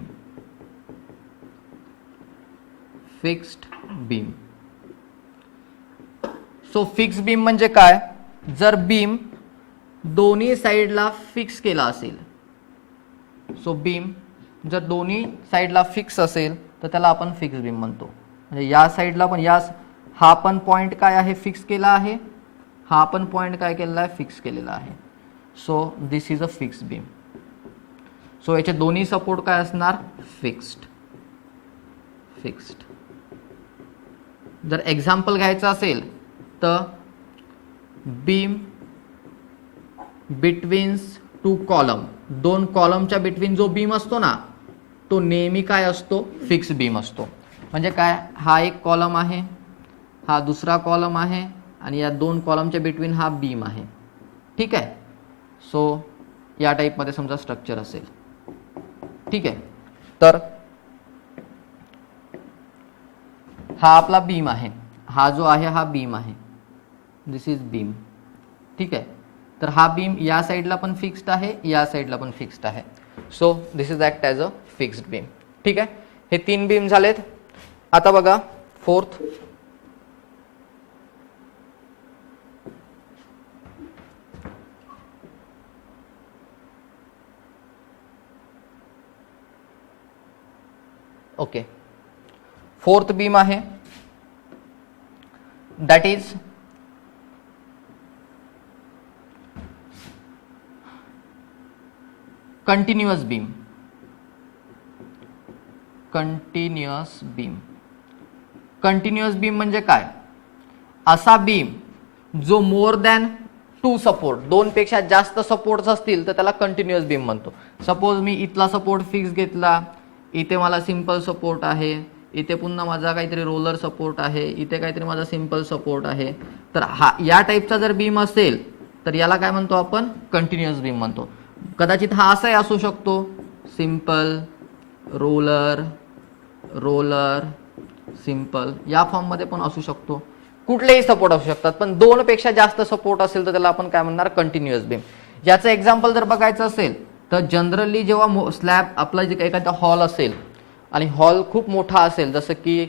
Fixed beam. So fix beam म्हणजे काय? जर बीम दोन्ही साइडला फिक्स केला असेल, सो बीम जर दोन्ही साइडला फिक्स असेल तर त्याला आपण फिक्स बीम म्हणतो. म्हणजे या साइडला पण हा पण पॉइंट काय आहे? फिक्स केला आहे. हा पण पॉइंट काय केलेला आहे? फिक्स केलेला आहे. So this is a fix beam. So याचे दोन्ही सपोर्ट काय असणार? फिक्स्ड. फिक्स्ड. जर एक्झाम्पल घ्यायचं असेल तर बीम बिटवीन्स टू कॉलम, दोन कॉलमच्या बिटवीन जो बीम असतो ना तो नेहमी काय असतो? फिक्स बीम असतो. म्हणजे काय? हा एक कॉलम आहे, हा दुसरा कॉलम आहे आणि या दोन कॉलमच्या बिटवीन हा बीम आहे. ठीक आहे. सो या टाईपमध्ये समजा स्ट्रक्चर असेल. ठीक आहे. तर हा आपला बीम आहे, हा जो आहे हा बीम आहे. This is beam. ठीक आहे. तर हा बीम या साईडला पण फिक्स्ड आहे, या साईडला पण फिक्स्ड आहे. So this is act as a fixed beam. ठीक आहे. हे 3 बीम झालेत. आता बघा फोर्थ. ओके. फोर्थ बीम आहे, that is continuous beam. Continuous beam. Continuous beam म्हणजे काय? असा बीम जो मोर दॅन 2 सपोर्ट, 2 पेक्षा जास्त सपोर्ट्स असतील तर त्याला कंटिन्युअस बीम म्हणतो. सपोज मी इथला सपोर्ट फिक्स घेतला, इथे मला सिंपल सपोर्ट आहे, इथे पुन्हा माझा काहीतरी रोलर सपोर्ट आहे, इथे काहीतरी माझा सिंपल सपोर्ट आहे. तर हा या टाईपचा जर बीम असेल तर याला काय म्हणतो आपण? कंटिन्युअस बीम म्हणतो. कदाचित हा असाही असू शकतो, सिंपल, रोलर, रोलर, सिंपल, या फॉर्ममध्ये पण असू शकतो. कुठलेही सपोर्ट असू शकतात, पण 2 पेक्षा जास्त सपोर्ट असेल तर त्याला आपण काय म्हणणार? Continuous beam. याचं एक्झाम्पल जर बघायचं असेल तर जनरली जेव्हा स्लॅब आपला जे एखादा हॉल असेल आणि हॉल खूप मोठा असेल, जसं की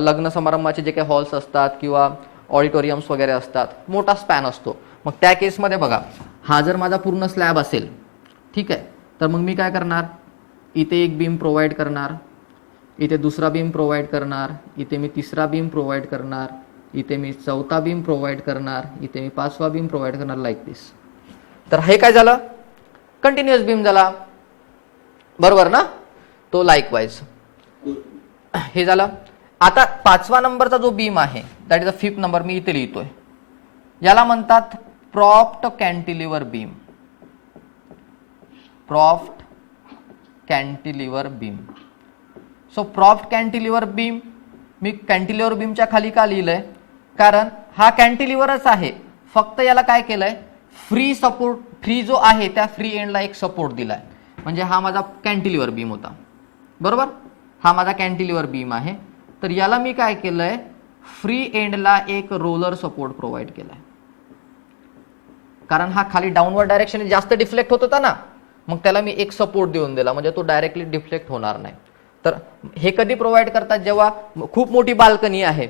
लग्न समारंभाचे जे काही हॉल्स असतात किंवा ऑडिटोरियम्स वगैरे असतात, मोठा स्पॅन असतो. मग त्या केसमध्ये बघा, हा जर माझा पूर्ण स्लॅब असेल, ठीक आहे, तर मग मी काय करणार? इथे एक बीम प्रोव्हाइड करणार, इथे दुसरा बीम प्रोव्हाइड करणार, इथे मी तिसरा बीम प्रोव्हाइड करणार, इथे मी चौथा बीम प्रोव्हाइड करणार, इथे मी 5वा बीम प्रोव्हाइड करणार, लाईक दिस. तर हे काय झालं? कंटिन्युअस बीम झाला. बरोबर ना? तो लाईकवाईज हे झालं. आता 5वा नंबरचा जो बीम आहे, that is a 5th number, मी इथे लिहितोय. याला म्हणतात propped cantilever beam. Propped cantilever beam. So propped cantilever beam मी कॅन्टिलिव्हर बीमच्या खाली का लिहिलंय? कारण हा कॅन्टिलिव्हरच आहे, फक्त याला काय केलंय? फ्री सपोर्ट, फ्री जो आहे त्या फ्री एंडला एक सपोर्ट दिलाय. म्हणजे हा माझा कॅन्टिलिव्हर बीम होता, बरोबर? हा माझा कॅन्टिलिव्हर बीम आहे. तर याला मी काय केलंय? फ्री एंडला एक रोलर सपोर्ट प्रोव्हाइड केलाय. कारण हा खाली डाऊनवर्ड डायरेक्शन जास्त डिफ्लेक्ट होत होता ना, मग त्याला मी एक सपोर्ट देऊन दिला, म्हणजे तो डायरेक्टली डिफ्लेक्ट होणार नाही. तर हे कधी प्रोव्हाइड करतात? जेव्हा खूप मोठी बाल्कनी आहे.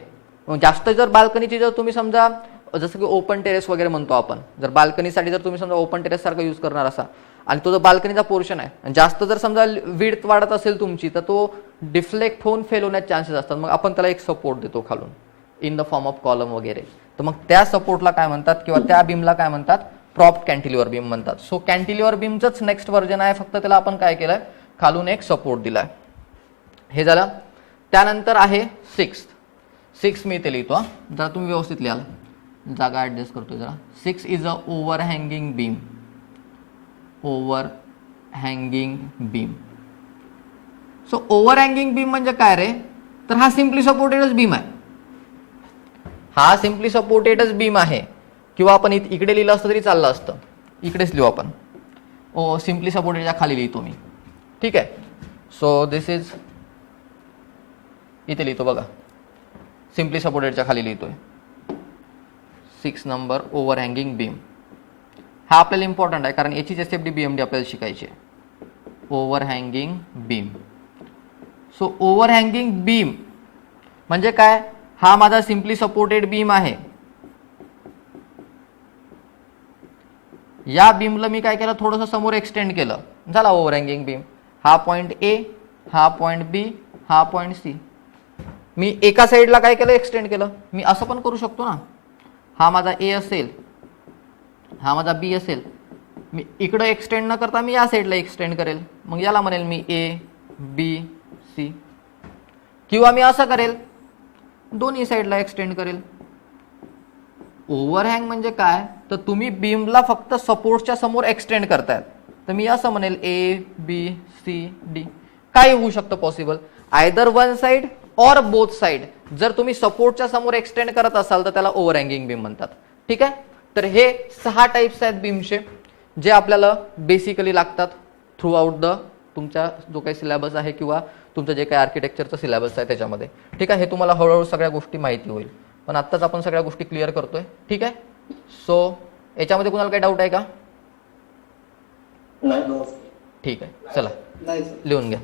जास्त जर बाल्कनीची जर तुम्ही समजा, जसं की ओपन टेरेस वगैरे म्हणतो आपण, जर बाल्कनीसाठी जर तुम्ही समजा ओपन टेरेस सारखं यूज करणार असा आणि तो जो बाल्कनीचा पोर्शन आहे, जास्त जर समजा विड्थ वाढत असेल तुमची, तर तो डिफ्लेक्ट होऊन फेल होण्याचे चान्सेस असतात. मग आपण त्याला एक सपोर्ट देतो खालून in the form of column वगैरे. तर मग त्या सपोर्टला काय म्हणतात, किंवा त्या बीमला काय म्हणतात? प्रॉप्ट कॅन्टिलिव्हर बीम म्हणतात. सो कॅन्टिलिव्हर बीमचंच नेक्स्ट व्हर्जन आहे, फक्त त्याला आपण काय केलंय? खालून एक सपोर्ट दिलाय. हे झालं. त्यानंतर आहे 6 मी इथे लिहितो. जरा तुम्ही व्यवस्थित लिहाल, जागा ऍडजस्ट करतोय जरा. 6 is a over hanging beam. Over hanging beam. So over hanging beam म्हणजे काय रे? तर हा सिम्पली सपोर्टेडच बीम आहे. हा सिम्पली सपोर्टेडच बीम आहे, किंवा आपण इकडे लिहिलं असतं तरी चाललं असतं. इकडेच लिहू आपण. सिम्पली सपोर्टेडच्या खाली लिहितो मी. ठीक आहे. सो दिस इज, इथे लिहितो बघा, सिम्पली सपोर्टेडच्या खाली लिहितोय 6 नंबर ओव्हर हँगिंग बीम. हा आपल्याला इम्पॉर्टंट आहे, कारण याची एसएफडी बीएमडी आपल्याला शिकायची आहे. ओव्हरहँगिंग बीम. सो ओव्हरहँगिंग बीम म्हणजे काय, हा माझा सिम्पली सपोर्टेड बीम आहे. या बीमला मी काय केलं, थोडंसं समोर एक्सटेंड केलं, झाला ओव्हरहँगिंग बीम. हा पॉइंट ए, हा पॉइंट बी, हा पॉइंट सी. मी एका साईडला काय केलं, एक्सटेंड केलं. मी असं पण करू शकतो ना, हा माझा ए असेल, हा माझा बी असेल, मी इकडं एक्सटेंड न करता मी या साईडला एक्सटेंड करेल, मग याला म्हणेल मी ए बी सी. किंवा मी असं करेल, दोन्ही साईडला एक्सटेंड करेल. ओव्हरहँग म्हणजे काय, तर तुम्ही बीमला फक्त सपोर्टच्या समोर एक्सटेंड करतायत. तर मी असं म्हणेल ए बी सी डी. काय होऊ शकतं पॉसिबल, आयदर वन साइड और बोथ साइड. जर तुम्ही सपोर्टच्या समोर एक्सटेंड करत असाल तर त्याला ओव्हरहँगिंग बीम म्हणतात. ठीक आहे. तर हे 6 टाइप्स आहेत बीमचे, जे आपल्याला बेसिकली लागतात थ्रू आउट द तुमच्या जो काही सिलेबस आहे किंवा तुमचं जे काही आर्किटेक्चरचं सिलेबस आहे त्याच्यामध्ये. ठीक आहे. हे तुम्हाला हळूहळू सगळ्या गोष्टी माहिती होईल, पण आत्ताच आपण सगळ्या गोष्टी क्लिअर करतोय. ठीक आहे. सो याच्यामध्ये कुणाला काही डाऊट आहे का? ठीक आहे, चला लिहून घ्या.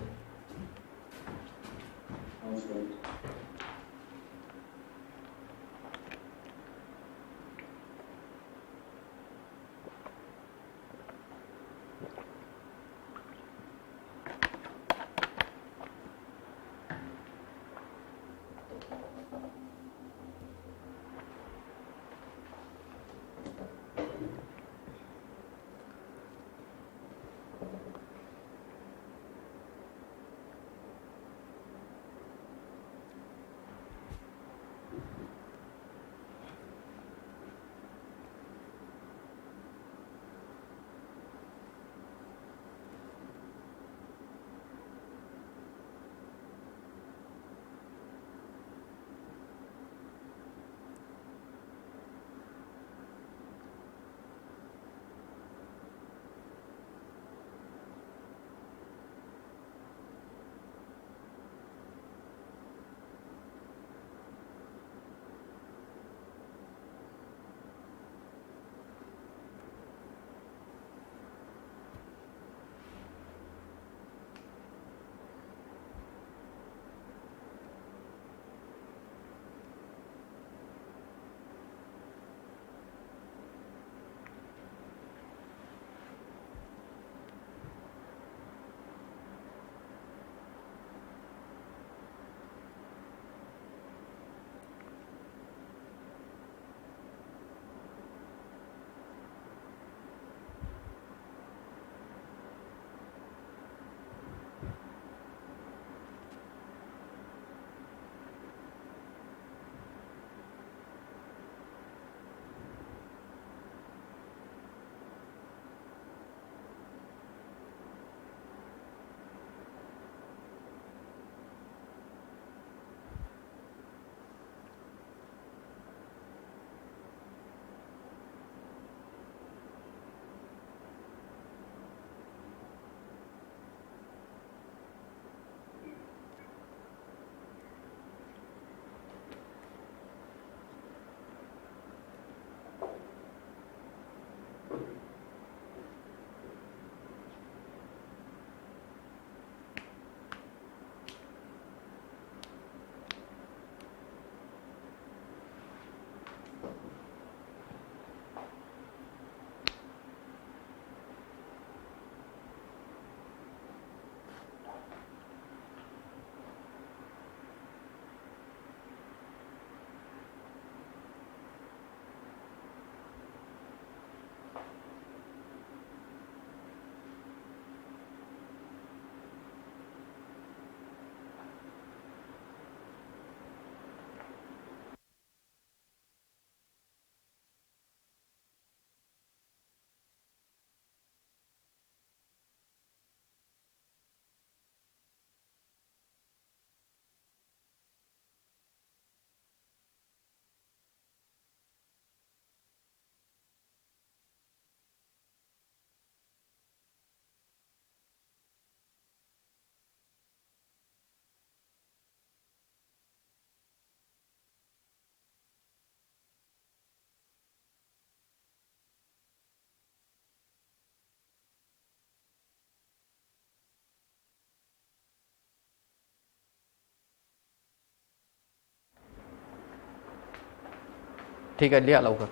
ठीक आहे, लिहा लवकर.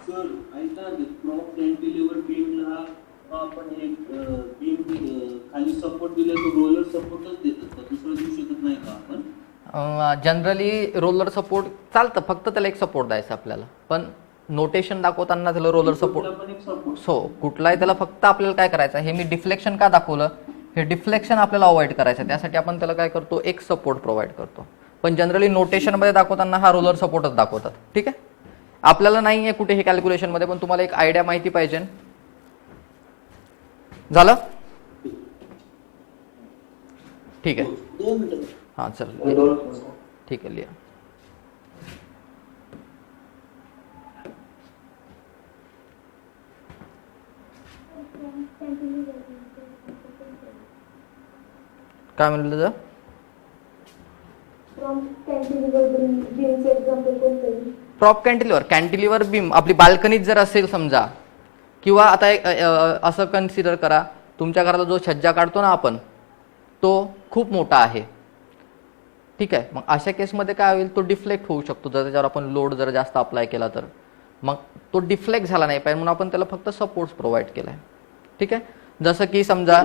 सर ऐका, प्रॉप कॅन्टिलिव्हर बीमला आपण एक बीम खाली सपोर्ट दिला तो रोलर सपोर्टच देतात का, दुसरं देऊ शकत नाही का आपण? जनरली रोलर सपोर्ट चालतं, फक्त त्याला एक सपोर्ट द्यायचा आपल्याला, पण नोटेशन दाखवताना त्याला रोलर सपोर्ट पण एक सपोर्ट. सो कुठलाही त्याला फक्त आपल्याला काय करायचं, हे मी डिफ्लेक्शन का दाखवलं, हे डिफ्लेक्शन आपल्याला अवॉइड करायचं, त्यासाठी आपण त्याला काय करतो, एक सपोर्ट प्रोव्हाइड करतो. पण जनरली नोटेशनमध्ये दाखवताना हा रोलर सपोर्टच दाखवतात. ठीक आहे, आपल्याला नाही आहे कुठे हे कॅल्क्युलेशनमध्ये, पण तुम्हाला एक आयडिया माहिती पाहिजे. झालं? ठीक आहे, 2 मिनिटं. हां चल, ठीक आहे, लिहा. काय म्हणलं तुझं? प्रॉप कॅन्टिलिव्हर, कॅन्टिलिव्हर बीम आपली बाल्कनीत जर असेल समजा, किंवा आता असं कन्सिडर करा, तुमच्या घराला जो छज्जा काढतो ना आपण, तो खूप मोठा आहे. ठीक आहे, मग अशा केसमध्ये काय होईल, तो डिफ्लेक्ट होऊ शकतो जर त्याच्यावर आपण लोड जर जास्त अप्लाय केला तर. मग तो डिफ्लेक्ट झाला नाही पाहिजे म्हणून आपण त्याला फक्त सपोर्ट प्रोव्हाइड केलाय. ठीक आहे, जसं की समजा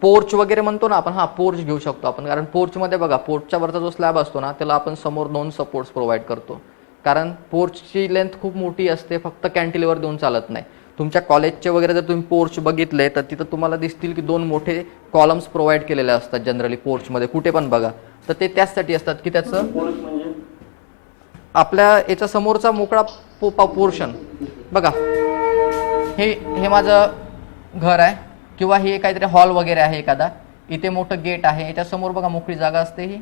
पोर्च वगैरे म्हणतो ना आपण, हा पोर्च घेऊ शकतो आपण, कारण पोर्चमध्ये बघा, पोर्चच्या वरचा जो स्लॅब असतो ना, त्याला आपण समोर 2 सपोर्ट्स प्रोव्हाइड करतो, कारण पोर्चची लेंथ खूप मोठी असते, फक्त कॅन्टिलिव्हर देऊन चालत नाही. तुमच्या कॉलेजचे वगैरे जर तुम्ही पोर्च बघितले तर तिथं तुम्हाला दिसतील की 2 मोठे कॉलम्स प्रोव्हाइड केलेले असतात जनरली पोर्चमध्ये, कुठे पण बघा, तर ते त्याचसाठी असतात की त्याचं आपल्या याच्या समोरचा मोकळा पोर्शन बघा, हे माझं घर आहे किंवा हे काहीतरी हॉल वगैरे आहे एखादा, इथे मोठं गेट आहे, याच्या समोर बघा मोकळी जागा असते ही,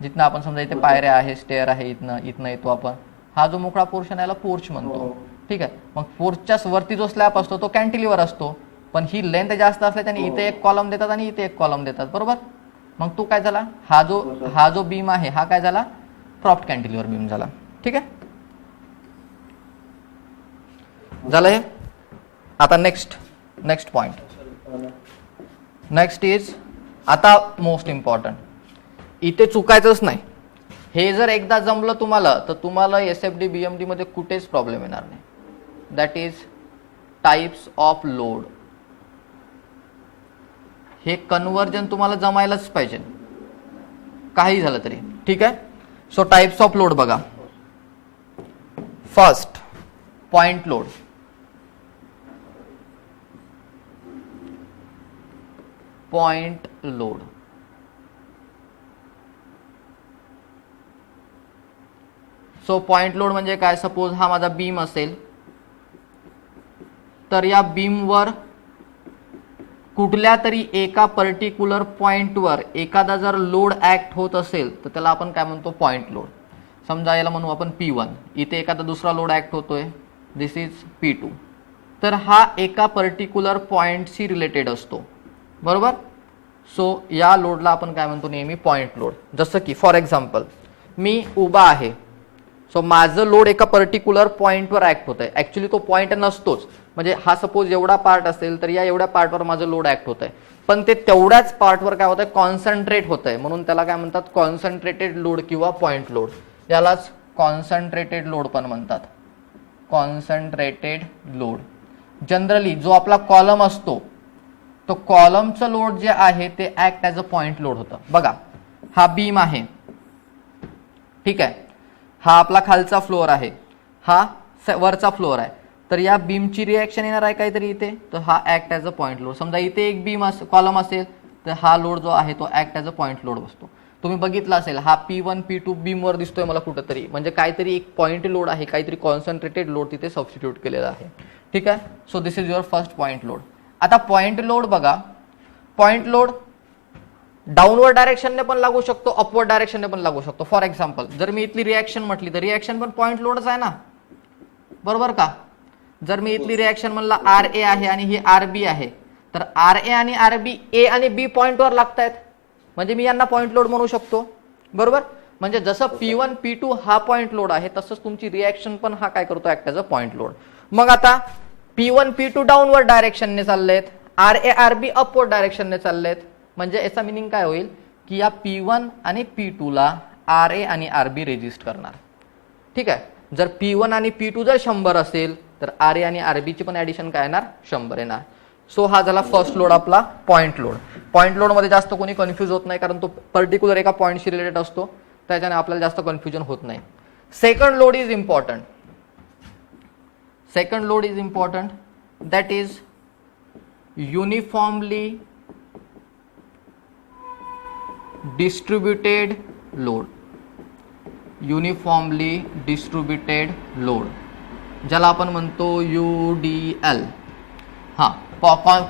जिथनं आपण समजा इथे पायऱ्या आहे, स्टेअर आहे, इथनं येतो आपण, हा जो मोकळा पोर्शन आहे याला पोर्च म्हणतो. ठीक आहे, मग पोर्चच्या वरती जो स्लॅब असतो तो कॅन्टिलिव्हर असतो, पण ही लेंथ जास्त असते त्याने इथे एक कॉलम देतात आणि इथे एक कॉलम देतात, बरोबर. मग तो काय झाला, हा जो बीम आहे हा काय झाला, प्रॉप्ट कॅन्टिलिव्हर बीम झाला. ठीक आहे, झालं हे. आता नेक्स्ट पॉइंट, नेक्स्ट इज आता मोस्ट इम्पॉर्टंट, इथे चुकायचंच नाही. हे जर एकदा जमलं तुम्हाला तर तुम्हाला SFD BMD मध्ये कुठेच प्रॉब्लेम येणार नाही. That is types of load. हे कन्वर्जन तुम्हाला जमायलाच पाहिजे, काही झालं तरी. ठीक आहे, सो टाइप्स ऑफ लोड बघा. First, point load. Point load, so point load म्हणजे काय, सपोज हा माझा बीम असेल, तर या बीमवर कुठल्या तरी एका पर्टिक्युलर पॉइंटवर एखादा जर लोड ऍक्ट होत असेल तर त्याला आपण काय म्हणतो, पॉइंट लोड. समजा याला म्हणू आपण P1, इथे एखादा दुसरा लोड ऍक्ट होतोय, दिस इज P2, तर हा एका पर्टिक्युलर पॉइंटशी रिलेटेड असतो, बरोबर. सो या लोडला आपण काय म्हणतो नेहमी, पॉइंट लोड. जसं की फॉर एक्झाम्पल मी उभा आहे, सो माझं लोड एका पर्टिक्युलर पॉइंटवर ऍक्ट होत आहे. ऍक्च्युली तो पॉइंट नसतोच, म्हणजे हा सपोज एवढा पार्ट असेल तर या एवढ्या पार्टवर माझं लोड ऍक्ट होत आहे, पण ते तेवढ्याच पार्टवर काय होत आहे, कॉन्सन्ट्रेट होत आहे, म्हणून त्याला काय म्हणतात, कॉन्सन्ट्रेटेड लोड किंवा पॉइंट लोड. यालाच कॉन्सन्ट्रेटेड लोड पण म्हणतात, कॉन्सन्ट्रेटेड लोड. जनरली जो आपला कॉलम असतो, तो कॉलमचं लोड जे आहे ते act as a point load होतं. बघा, हा बीम आहे, ठीक आहे, हा आपला खालचा फ्लोअर आहे, हा वरचा फ्लोअर आहे, तर या बीमची रिएक्शन येणार आहे काहीतरी इथे, तर हा act as a point load. समजा इथे एक बीम कॉलम असेल तर हा लोड जो आहे तो act as a point load बसतो. तुम्ही बघितलं असेल, हा P1 P2 बीमवर दिसतोय मला कुठंतरी, म्हणजे काहीतरी एक पॉइंट लोड आहे, काहीतरी कॉन्सन्ट्रेटेड लोड तिथे सबस्टिट्यूट केलेला आहे. ठीक आहे, so this is your first point load. आता पॉइंट लोड बघा, पॉइंट लोड डाऊनवर्ड डायरेक्शनने पण लागू शकतो, अपवर्ड डायरेक्शनने पण लागू शकतो. फॉर एक्झाम्पल जर मी इथली रिएक्शन म्हटली तर रिएक्शन पण पॉइंट लोडच आहे ना, बरोबर का. जर मी इथली रिएक्शन म्हणला RA आहे आणि ही RB आहे, तर RA आणि RB A आणि B पॉइंटवर लागतायत, म्हणजे मी यांना पॉइंट लोड म्हणू शकतो, बरोबर. म्हणजे जसं P1 P2 हा पॉइंट लोड आहे, तसंच तुमची रिएक्शन पण हा काय करतो, act as a point load. मग आता P1 P2 डाऊनवर्ड डायरेक्शनने चाललेत, RA RB अपवर्ड डायरेक्शनने चाललेत, म्हणजे याचा मिनिंग काय होईल की या P1 आणि P2 ला आर ए आणि आर बी रेजिस्ट करणार. ठीक आहे. जर P1 आणि P2 जर 100 असेल तर आर ए आणि आर बी ची पण ऍडिशन काय येणार 100 येणार. सो हा झाला फर्स्ट लोड आपला पॉइंट लोड. पॉइंट लोड मध्ये जास्त कोणी कन्फ्यूज होत नाही कारण तो पर्टिक्युलर एका पॉइंटशी रिलेटेड असतो, त्याच्याने आपल्याला जास्त कन्फ्युजन होत नाही. Second load is important. Second load is important, that is uniformly distributed load. Uniformly distributed load ज्याला आपण म्हणतो UDL. हा,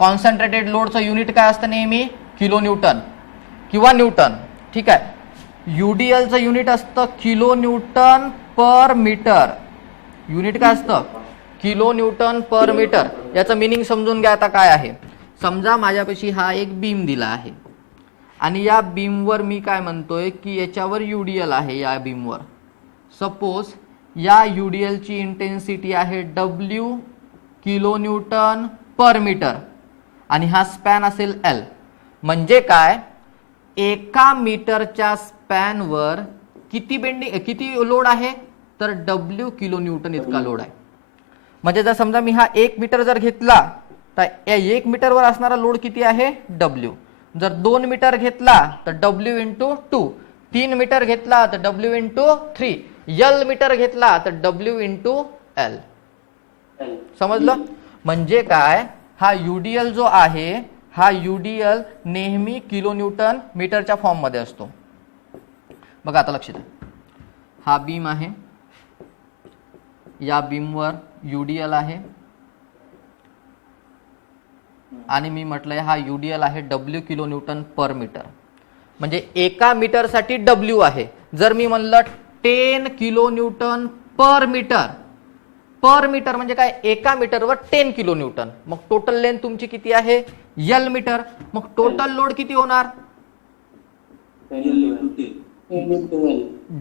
कॉन्सन्ट्रेटेड लोडचं युनिट काय असतं नेहमी किलो न्यूटन किंवा न्यूटन. ठीक आहे. UDLचं युनिट असतं kilo newton per metre. Unit काय असतं किलो न्यूटन पर मीटर. याचं मिनिंग समजून घ्या आता काय आहे. समजा माझ्यापाशी हा एक बीम दिला आहे आणि या बीमवर मी काय म्हणतोय की याच्यावर UDL आहे. या बीमवर सपोज या UDL ची इंटेन्सिटी आहे W kilo newton per metre आणि हा स्पॅन असेल L. म्हणजे काय, एका मीटरच्या स्पॅनवर किती लोड आहे तर W किलो न्यूटन इतका लोड आहे. म्हणजे जर समजा मी हा 1 मीटर जर घेतला तर या 1 मीटरवर असणारा लोड किती आहे W. जर 2 मीटर घेतला तर W इंटू 2, 3 मीटर घेतला तर W इंटू 3, L मीटर घेतला तर W इंटू L. समजलं. म्हणजे काय, हा UDL जो आहे हा UDL नेहमी किलो न्यूटन मीटरच्या फॉर्म मध्ये असतो. बघा आता लक्षात आहे, हा बीम आहे, या बीमवर UDL आहे आणि मी म्हटलंय हा UDL आहे W kilo newton per metre. म्हणजे एका मीटरसाठी W आहे. जर मी म्हणलं 10 किलो न्यूटन पर मीटर, पर मीटर म्हणजे काय, एका मीटरवर 10 किलो न्यूटन. मग टोटल लेंथ तुमची किती आहे L मीटर. मग टोटल लोड किती होणार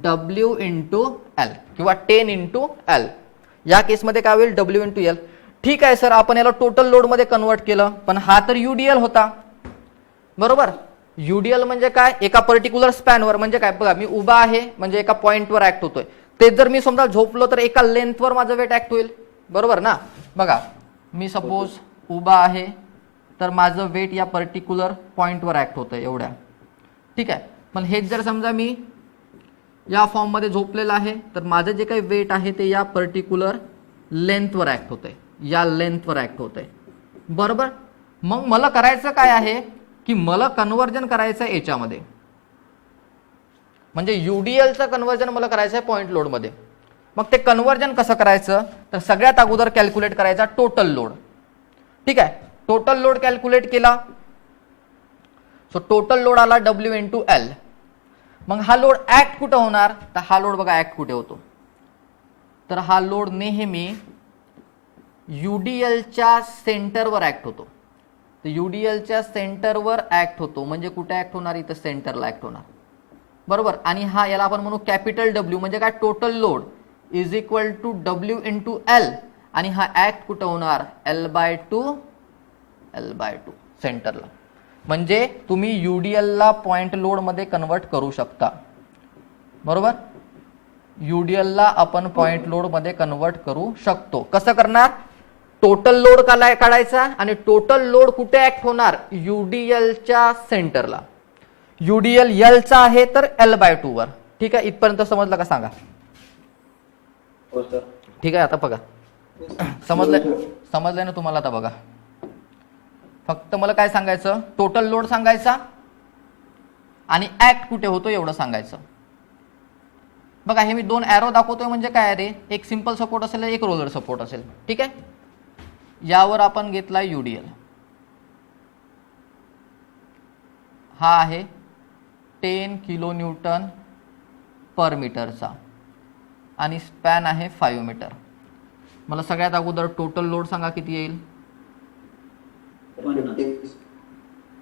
W इंटू L किंवा 10 इंटू L. या केसमध्ये काय होईल W इंटू L. ठीक आहे सर, आपण याला टोटल लोड मध्ये कन्वर्ट केलं, पण हा तर UDL होता बरोबर. UDL म्हणजे काय, एका पर्टिक्युलर स्पॅनवर. म्हणजे काय, बघा मी उभा आहे म्हणजे एका पॉइंटवर ऍक्ट होतोय. ते जर मी समजा झोपलो तर एका लेंथवर माझं वेट ऍक्ट होईल बरोबर ना. बघा मी सपोज उभा आहे तर माझं वेट या पर्टिक्युलर पॉइंटवर ऍक्ट होतंय एवढ्या. ठीक आहे. पण हेच जर समजा मी या फॉर्म मध्ये झोपलेलं आहे तर माझं जे काही वेट आहे ते या पर्टिक्युलर लेंथवर ऍक्ट होतंय, या लेंथवर ऍक्ट होतंय बरोबर. मग मला करायचं काय आहे की मला कन्व्हर्जन करायचं आहे याच्यामध्ये. म्हणजे UDLचं कन्व्हर्जन मला करायचं आहे पॉइंट लोड मध्ये. मग ते कन्व्हर्जन कसं करायचं तर सगळ्यात अगोदर कॅल्क्युलेट करायचा टोटल लोड. ठीक आहे. टोटल लोड कॅल्क्युलेट केला. सो टोटल लोड आला W इंटू L. मग हा लोड ऍक्ट कुठं होणार तर हा लोड बघा ऍक्ट कुठे होतो तर हा लोड नेहमी UDLच्या सेंटरवर ऍक्ट होतो. तर UDLच्या सेंटरवर ऍक्ट होतो म्हणजे कुठे ऍक्ट होणार, इथं सेंटरला ऍक्ट होणार बरोबर. आणि हा याला आपण म्हणू कॅपिटल W म्हणजे काय, total load is equal to W into L. आणि हा ऍक्ट कुठं होणार L/2 सेंटरला. म्हणजे तुम्ही UDL ला पॉइंट लोड मध्ये कन्वर्ट करू शकता बरोबर. UDL ला आपण पॉइंट लोड मध्ये कन्वर्ट करू शकतो. कसं करणार, टोटल लोड काढायचा आणि टोटल लोड कुठे ऍक्ट होणार UDLच्या सेंटरला. UDL L चा आहे तर L/2 वर. ठीक आहे. इथपर्यंत समजलं का सांगा. ठीक आहे. आता बघा समजलंय ना तुम्हाला. आता बघा फक्त मला काय सांगायचं, टोटल लोड सांगायचा आणि ऍक्ट कुठे होतो एवढं सांगायचं. बघा हे मी 2 एरो दाखवतोय म्हणजे काय रे, एक सिंपल सपोर्ट असेल एक रोलर सपोर्ट असेल. ठीक आहे. यावर आपण घेतला UDL, हा आहे 10 किलो न्यूटन पर मीटरचा आणि स्पॅन आहे 5 मीटर. मला सगळ्यात अगोदर टोटल लोड सांगा किती येईल.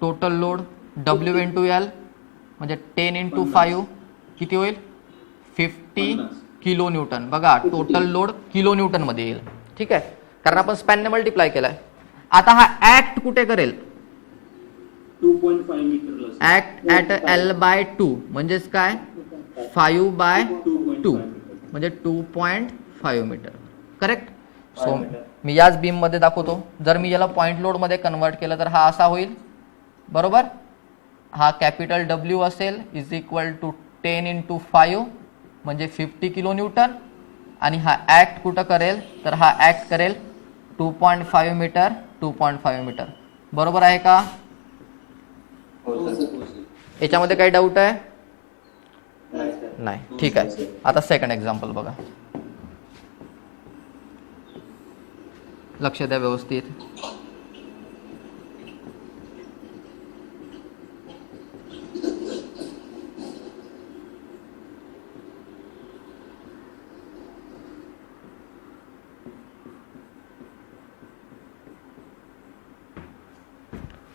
Total load W into L म्हणजे 10 इंटू 5 किती होईल 50 किलो न्यूटन. बघा टोटल लोड किलो न्यूटन मध्ये येईल. ठीक आहे. कारण आपण स्पॅनने मल्टिप्लाय केलाय. आता हा ऍक्ट कुठे करेल 2.5 मीटरला ऍक्ट ऍट L/2 म्हणजेच काय 5/2 म्हणजे 2.5 मीटर. करेक्ट. सो मी याच बीम मध्ये दाखवतो. जर मी याला पॉइंट लोड मध्ये कन्वर्ट केलं तर हा असा होईल, बरोबर. हा कॅपिटल डब्ल्यू असेल इज इक्वल टू 10 × 5 म्हणजे 50 किलो न्यूटन. आणि हा ऍक्ट कुठं करेल तर हा ऍक्ट करेल 2.5 मीटर 2.5 मीटर. बरोबर आहे का? याच्यामध्ये काही डाऊट आहे? नाही. ठीक आहे. आता सेकंड एक्झाम्पल बघा, लक्ष द्या व्यवस्थित.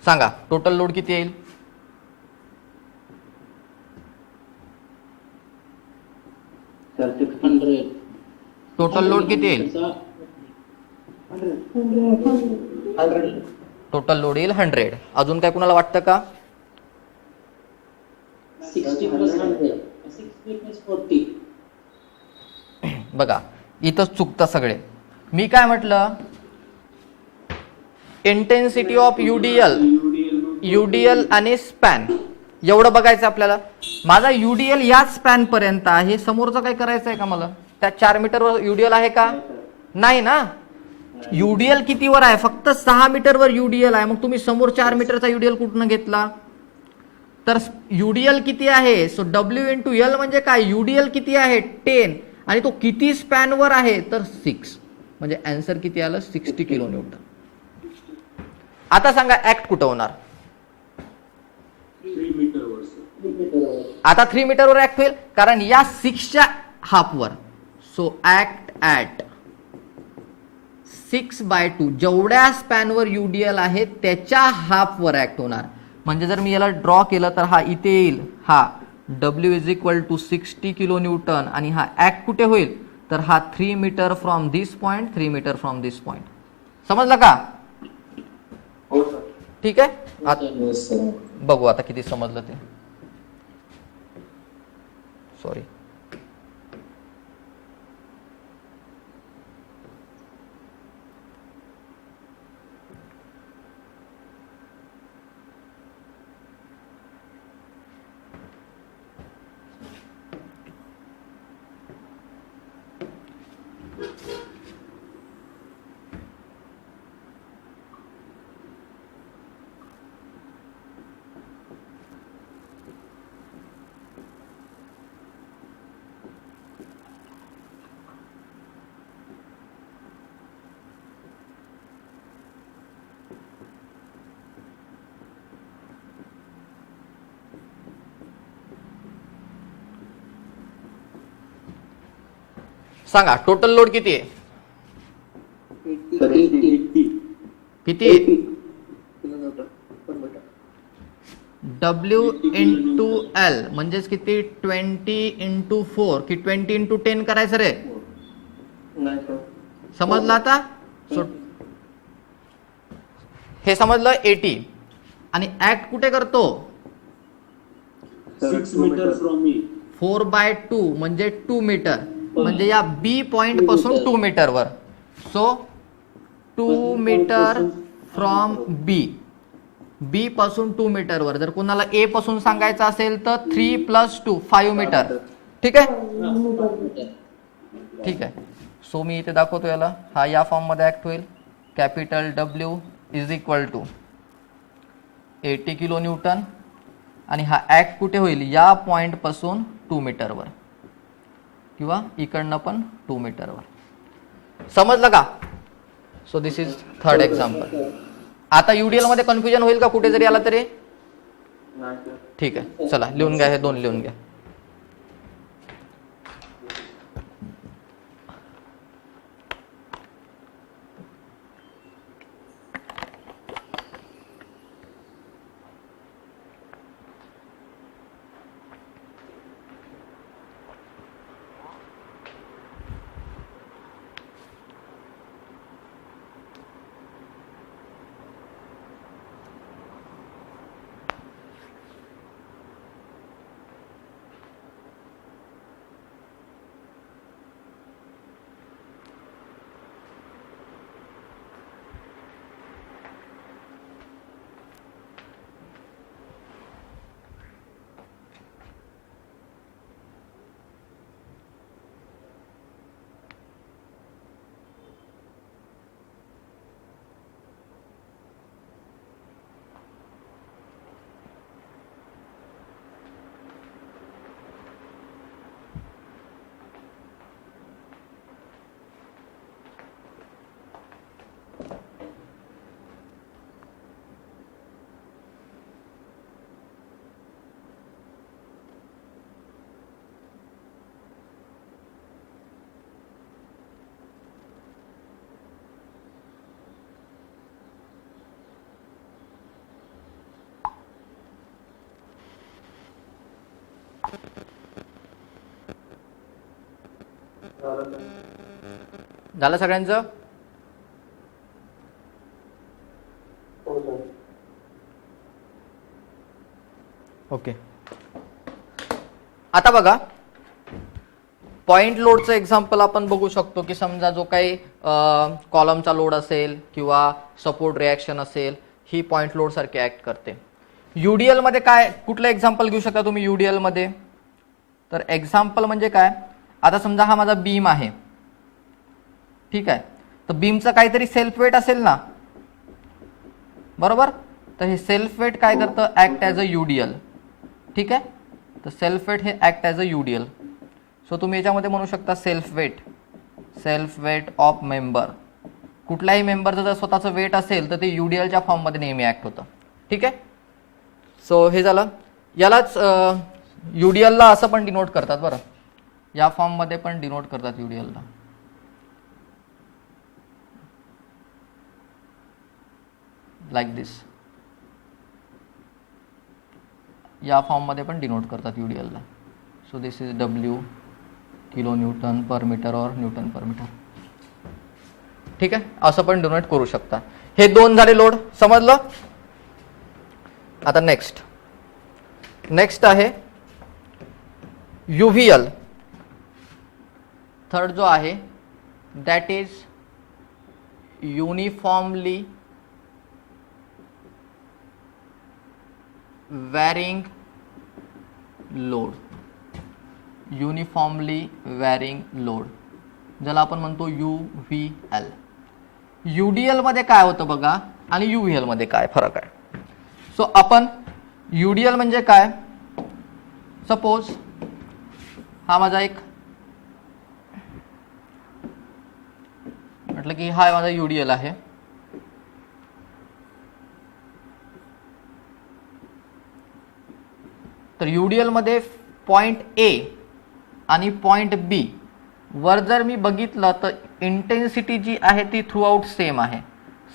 सांगा टोटल लोड किती येईल? टोटल लोड किती येईल? टोटल लोड येईल 100. अजून काय कुणाला वाटतं का? 60 + 100 60 + 40. बघा इथंच चुकतं सगळे. मी काय म्हटलं, इंटेन्सिटी ऑफ युडीएल आणि स्पॅन एवढं बघायचं आपल्याला. माझा युडीएल याच स्पॅन पर्यंत आहे, समोरचं काय करायचं आहे का मला? त्या 4 मीटरवर युडीएल आहे का? नाही ना. युडीएल कितीवर आहे? फक्त 6 मीटरवर युडीएल आहे. मग तुम्ही समोर 4 मीटरचा युडीएल कुठून घेतला? तर युडीएल किती आहे? सो डब्ल्यू × एल म्हणजे काय? युडीएल किती आहे? 10. आणि तो किती स्पॅनवर आहे? तर 6. म्हणजे आन्सर किती आलं? 60 किलो न्यूटन. आता सांगा ऍक्ट कुठं होणार? 3 मीटरवर. आता 3 मीटरवर ऍक्ट होईल, कारण या 6च्या हाफवर. सो ऍक्ट ऍट 6/2 जेवढ्या स्पॅनवर युडीएल आहे त्याच्या हाफवर ऍक्ट होणार. म्हणजे जर मी याला ड्रॉ केलं तर हा इथे येईल, हा W is equal to 60 kilo newton. आणि हा ऍक्ट कुठे होईल तर हा 3 metre from this point 3 metre from this point. समजलं का? ठीक आहे. बघू आता किती समजलं ते. सॉरी. सांगा टोटल लोड किती आहे? किती? डब्ल्यू × एल म्हणजेच किती? 20 × 4 की 20 × 10 करायचं रे? समजलं आता? हे समजलं 80. आणि ऍक्ट कुठे करतो? 6 मीटर फ्रॉम मी. 4/2 म्हणजे 2 मीटर. म्हणजे या बी पॉइंट पासून 2 मीटरवर. सो 2 मीटर फ्रॉम बी पासून 2 मीटरवर. जर कोणाला ए पासून सांगायचं असेल तर 3 + 2 5 मीटर. ठीक आहे. ठीक आहे. सो मी इथे दाखवतो याला. हा या फॉर्म मध्ये ऍक्ट होईल. Capital W is equal to 80 kilo newton. आणि हा ऍक्ट कुठे होईल? या पॉइंट पासून 2 मीटरवर किंवा इकडनं पण 2 मीटरवर. समजलं का? So this is third example. आता युडीएल मध्ये कन्फ्युजन होईल का कुठे जरी आला तरी? ठीक आहे. चला लिहून घ्या, हे 2 लिहून घ्या. झालं सगळ्यांचं? ओके. आता बघा पॉइंट लोडचं एक्झाम्पल आपण बघू शकतो की समजा जो काही कॉलमचा लोड असेल किंवा सपोर्ट रिॲक्शन असेल ही पॉइंट लोड सारखी ऍक्ट करते. यूडीएल मध्ये काय कुठलं एक्झाम्पल घेऊ शकता तुम्ही यूडीएल मध्ये? तर एक्झाम्पल म्हणजे काय, आता समजा हा माझा बीम आहे, ठीक आहे, तर बीमचं काहीतरी सेल्फ वेट असेल ना, बरोबर? तर हे सेल्फ वेट काय करतं, ऍक्ट ॲज अ यूडीएल. ठीक आहे, तर सेल्फ वेट हे act as a UDL. So तुम्ही याच्यामध्ये म्हणू शकता सेल्फ वेट ऑफ मेंबर. कुठल्याही मेंबरचं जर स्वतःचं वेट असेल तर ते यूडीएलच्या फॉर्ममध्ये नेहमी ऍक्ट होतं. ठीक आहे, सो हे झालं. यालाच यूडीएलला असं पण डिनोट करतात बरं, या फॉर्ममध्ये पण डिनोट करतात यूडीएलला. लाईक दिस, या फॉर्ममध्ये पण डिनोट करतात यूडीएलला. So this is W kilo newton per metre और न्यूटन पर मीटर. ठीक आहे, असं पण डिनोट करू शकता. हे दोन झाले लोड, समजलं? आता नेक्स्ट आहे युव्हीएल. थर्ड जो आहे that is uniformly varying load. Uniformly varying load ज्याला आपण म्हणतो UVL. UDL मध्ये काय होतं बघा आणि UVL मध्ये काय फरक आहे. सो आपण UDL म्हणजे काय, सपोज हा माझा एक म्हटलं की हा माझा UDL आहे. तर UDL मध्ये पॉइंट A आणि पॉइंट B वर जर मी बघितलं तर इंटेन्सिटी जी आहे ती थ्रू आउट सेम आहे.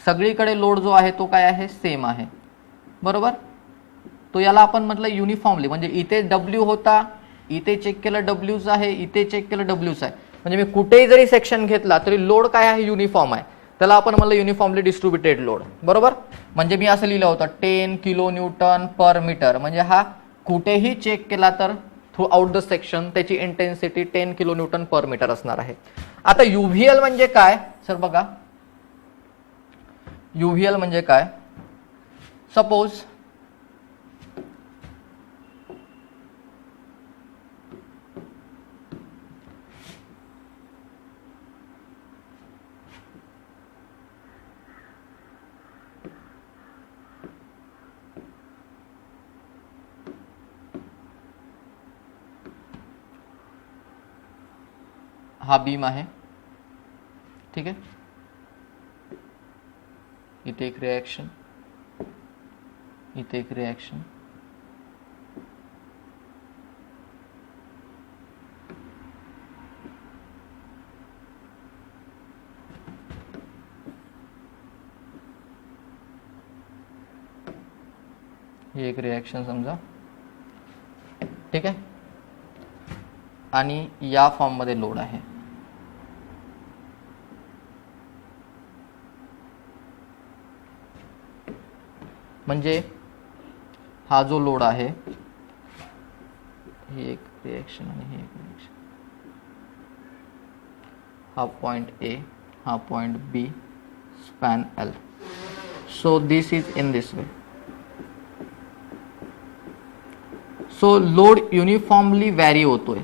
सगळीकडे लोड जो आहे तो काय आहे, सेम आहे, बरोबर? तो याला आपण म्हटलं युनिफॉर्मली, म्हणजे इथे W होता, इथे चेक केलं Wच आहे, इथे चेक केलं Wच आहे. म्हणजे मी कुठेही जरी सेक्शन घेतला तरी लोड काय आहे, युनिफॉर्म आहे. त्याला आपण म्हणलं युनिफॉर्मली डिस्ट्रीब्युटेड लोड, बरोबर? म्हणजे मी असं लिहिलं होतं 10 किलो न्यूटन पर मीटर, म्हणजे हा कुठेही चेक केला तर थ्रू आउट द सेक्शन त्याची intensity 10 kilo newton per metre असणार आहे. आता युव्हीएल म्हणजे काय सर बघा, युव्हीएल म्हणजे काय, सपोज हा बीम आहे, ठीक आहे, इथे एक रिएक्शन, इथे एक रिएक्शन, ही एक रिएक्शन समजा, ठीक आहे, आणि या फॉर्म मध्ये लोड आहे. म्हणजे हा जो लोड आहे, ही एक रिएक्शन आणि ही एक रिएक्शन, हा पॉइंट A, हा point B, span L. So this is in this way. So load uniformly vary होतोय.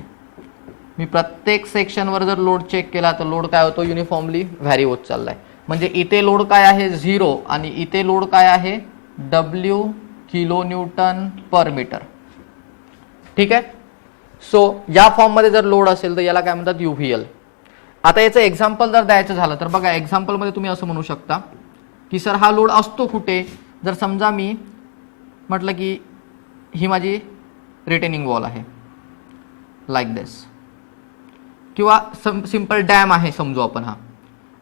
मी प्रत्येक सेक्शनवर जर लोड चेक केला तर लोड काय होतो, युनिफॉर्मली व्हॅरी होत चाललाय. म्हणजे इथे लोड काय आहे 0 आणि इथे लोड काय आहे W kilo newton per metre. ठीक आहे, सो या फॉर्म मध्ये जर लोड असेल तर याला काय म्हणतात, युव्हीएल. आता याचं एक्झाम्पल जर द्यायचं झालं तर बघा, एक्झाम्पल मध्ये तुम्ही असं म्हणू शकता की सर हा लोड असतो कुठे, जर समजा मी म्हटलं की ही माझी रिटेनिंग वॉल आहे लाईक दिस, किंवा सिंपल डॅम आहे समजू आपण हा,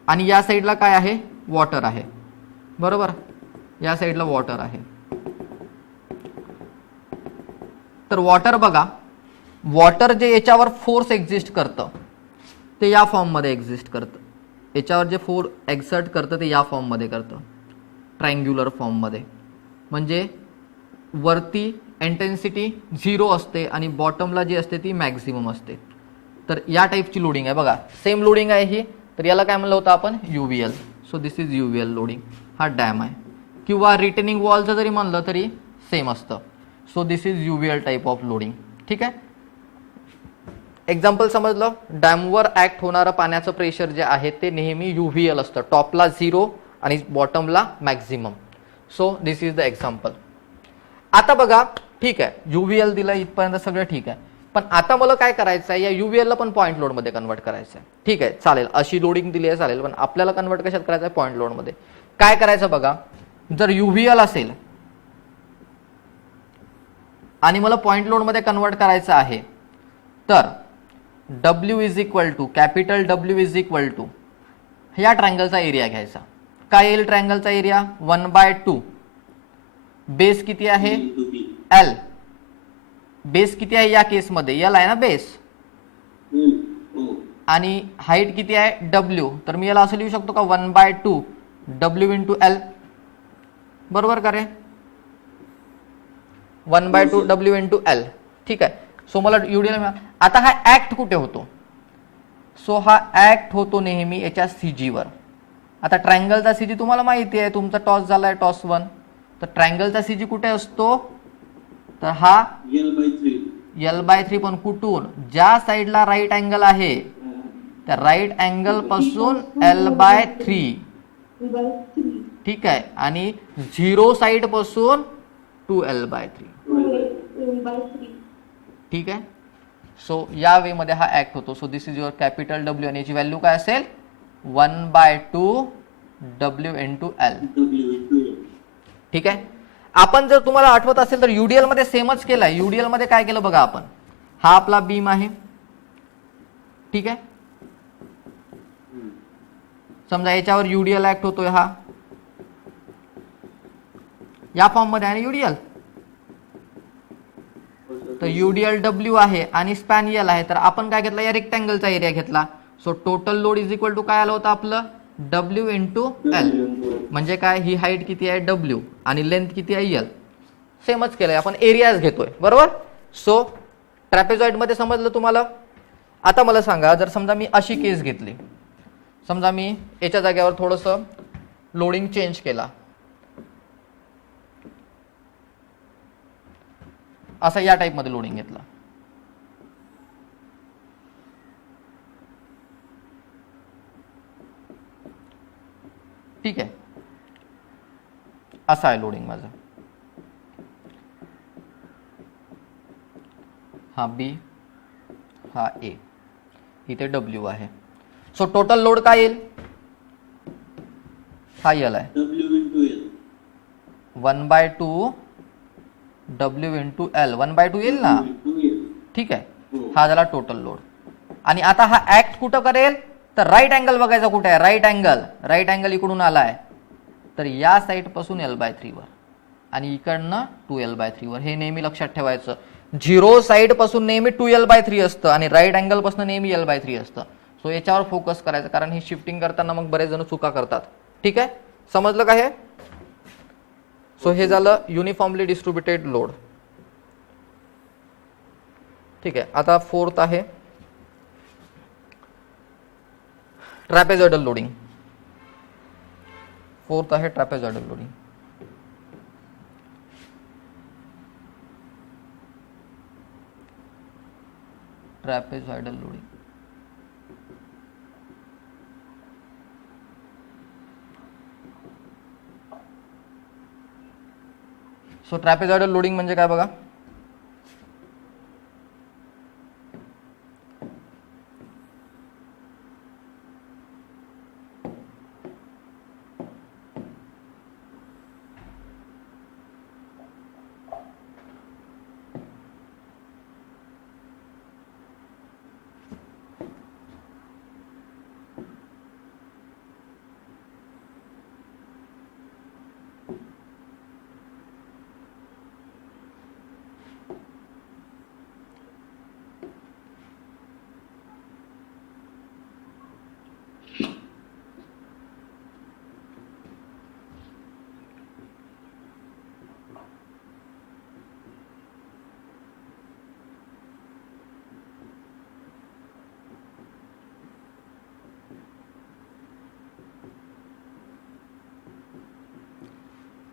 आणि या साईडला काय आहे, वॉटर आहे, बरोबर? या साईडला वॉटर आहे. तर वॉटर बघा वॉटर जे याच्यावर फोर्स एक्झिस्ट करतं ते या फॉर्ममध्ये एक्झिस्ट करतं, याच्यावर जे फोर्स एक्सर्ट करतं ते या फॉर्ममध्ये करतं, ट्रायंग्युलर फॉर्ममध्ये. म्हणजे वरती इंटेन्सिटी 0 असते आणि बॉटमला जी असते ती मॅक्झिमम असते. तर या टाईपची लोडिंग आहे बघा, सेम लोडिंग आहे ही. तर याला काय म्हणलं होतं आपण, UVL. So this is UVL loading. हा डॅम आहे, किंवा रिटेनिंग वॉलचं जरी म्हणलं तरी सेम असतं. So this is UVL type of loading. ठीक आहे. एक्झाम्पल समजलं, डॅमवर ऍक्ट होणारं पाण्याचं प्रेशर जे आहे ते नेहमी UVL असतं, टॉपला 0 आणि बॉटमला maximum. So this is the example. आता बघा, ठीक आहे, UVL दिलं इथपर्यंत सगळं ठीक आहे, पण आता मला काय करायचं आहे, या UVL ला पण पॉईंट लोडमध्ये कन्वर्ट करायचं आहे. ठीक आहे, चालेल, अशी लोडिंग दिली आहे चालेल, पण आपल्याला कन्वर्ट कशात करायचं आहे, पॉईंट लोडमध्ये. काय करायचं बघा, जर UVL असेल आणि मला पॉईंट लोडमध्ये कन्वर्ट करायचं आहे, तर W is equal to, capital W is equal to या ट्रायंगलचा एरिया घ्यायचा. काय येईल ट्रायंगलचा एरिया, 1/2. बेस किती आहे, L. बेस किती आहे या केसमध्ये, L आहे ना बेस, आणि हाईट किती आहे W. तर मी याला असं लिहू शकतो का, 1/2 W इंटू L. बरोबर का रे, 1/2 W इंटू L. ठीक आहे. सो मला UDL मिळाला. आता हा ऍक्ट कुठे होतो, सो हा ऍक्ट होतो नेहमी याच्या CG वर. आता ट्रायंगलचा CG तुम्हाला माहिती आहे, तुमचा टॉस झालाय टॉस 1. तर ट्रायंगलचा CG कुठे असतो, तर हा L/3. पण कुठून, ज्या साईडला राईट अँगल आहे त्या राईट अँगल पासून L/3. ठीक आहे, आणि 0 साईड पासून 2L/3. ठीक आहे. सो या वे मध्ये हा ऍक्ट होतो. So this is your capital W, आणि याची व्हॅल्यू काय असेल, 1/2 W इंटू L. ठीक आहे. आपण जर तुम्हाला आठवत असेल तर UDL मध्ये सेमच केलाय. UDL मध्ये काय केलं बघा आपण, हा आपला बीम आहे. ठीक आहे, समजा याच्यावर UDL ऍक्ट होतोय, हा या फॉर्म मध्ये आहे UDL. तर UDL W आहे आणि स्पॅन L आहे. तर आपण काय घेतला, या रेक्टँगलचा एरिया घेतला. So total load is equal to काय आलं होतं आपलं, W इंटू L. म्हणजे काय, ही हाईट किती आहे W आणि लेंथ किती आहे L. सेमच केलंय आपण, एरियाज घेतोय. बरोबर. सो ट्रॅपेझॉइड मध्ये समजलं तुम्हाला. आता मला सांगा, जर समजा मी अशी केस घेतली, समजा मी याच्या जागेवर थोडंसं लोडिंग चेंज केला, असा या टाईप मध्ये लोडिंग घेतला. ठीक आहे, असा आहे लोडिंग माझं. हा B, हा A, इथे W आहे. सो टोटल लोड काय येईल, हा L आहे, 1/2 W इंटू L. 1/2 येईल ना. ठीक आहे, हा झाला टोटल लोड. आणि आता हा ऍक्ट कुठं करेल, तर राईट अँगल बघायचा कुठे आहे, राईट अँगल. राईट अँगल इकडून आलाय, तर या साईड पासून L/3 वर, आणि इकडनं 2L/3 वर. हे नेहमी लक्षात ठेवायचं. 0 साईड पासून नेहमी 2L/3 असतं आणि राईट अँगल पासून नेहमी L/3 असतं. सो याच्यावर फोकस करायचं, कारण ही शिफ्टिंग करताना मग बरेच जण चुका करतात. ठीक आहे, समजलं का हे. सो हे झालं युनिफॉर्मली डिस्ट्रीब्युटेड लोड. ठीक आहे. आता फोर्थ आहे ट्रॅपेझॉइडल लोडिंग. फोर्थ आहे trapezoidal loading. Trapezoidal loading. So trapezoidal loading म्हणजे काय बघा,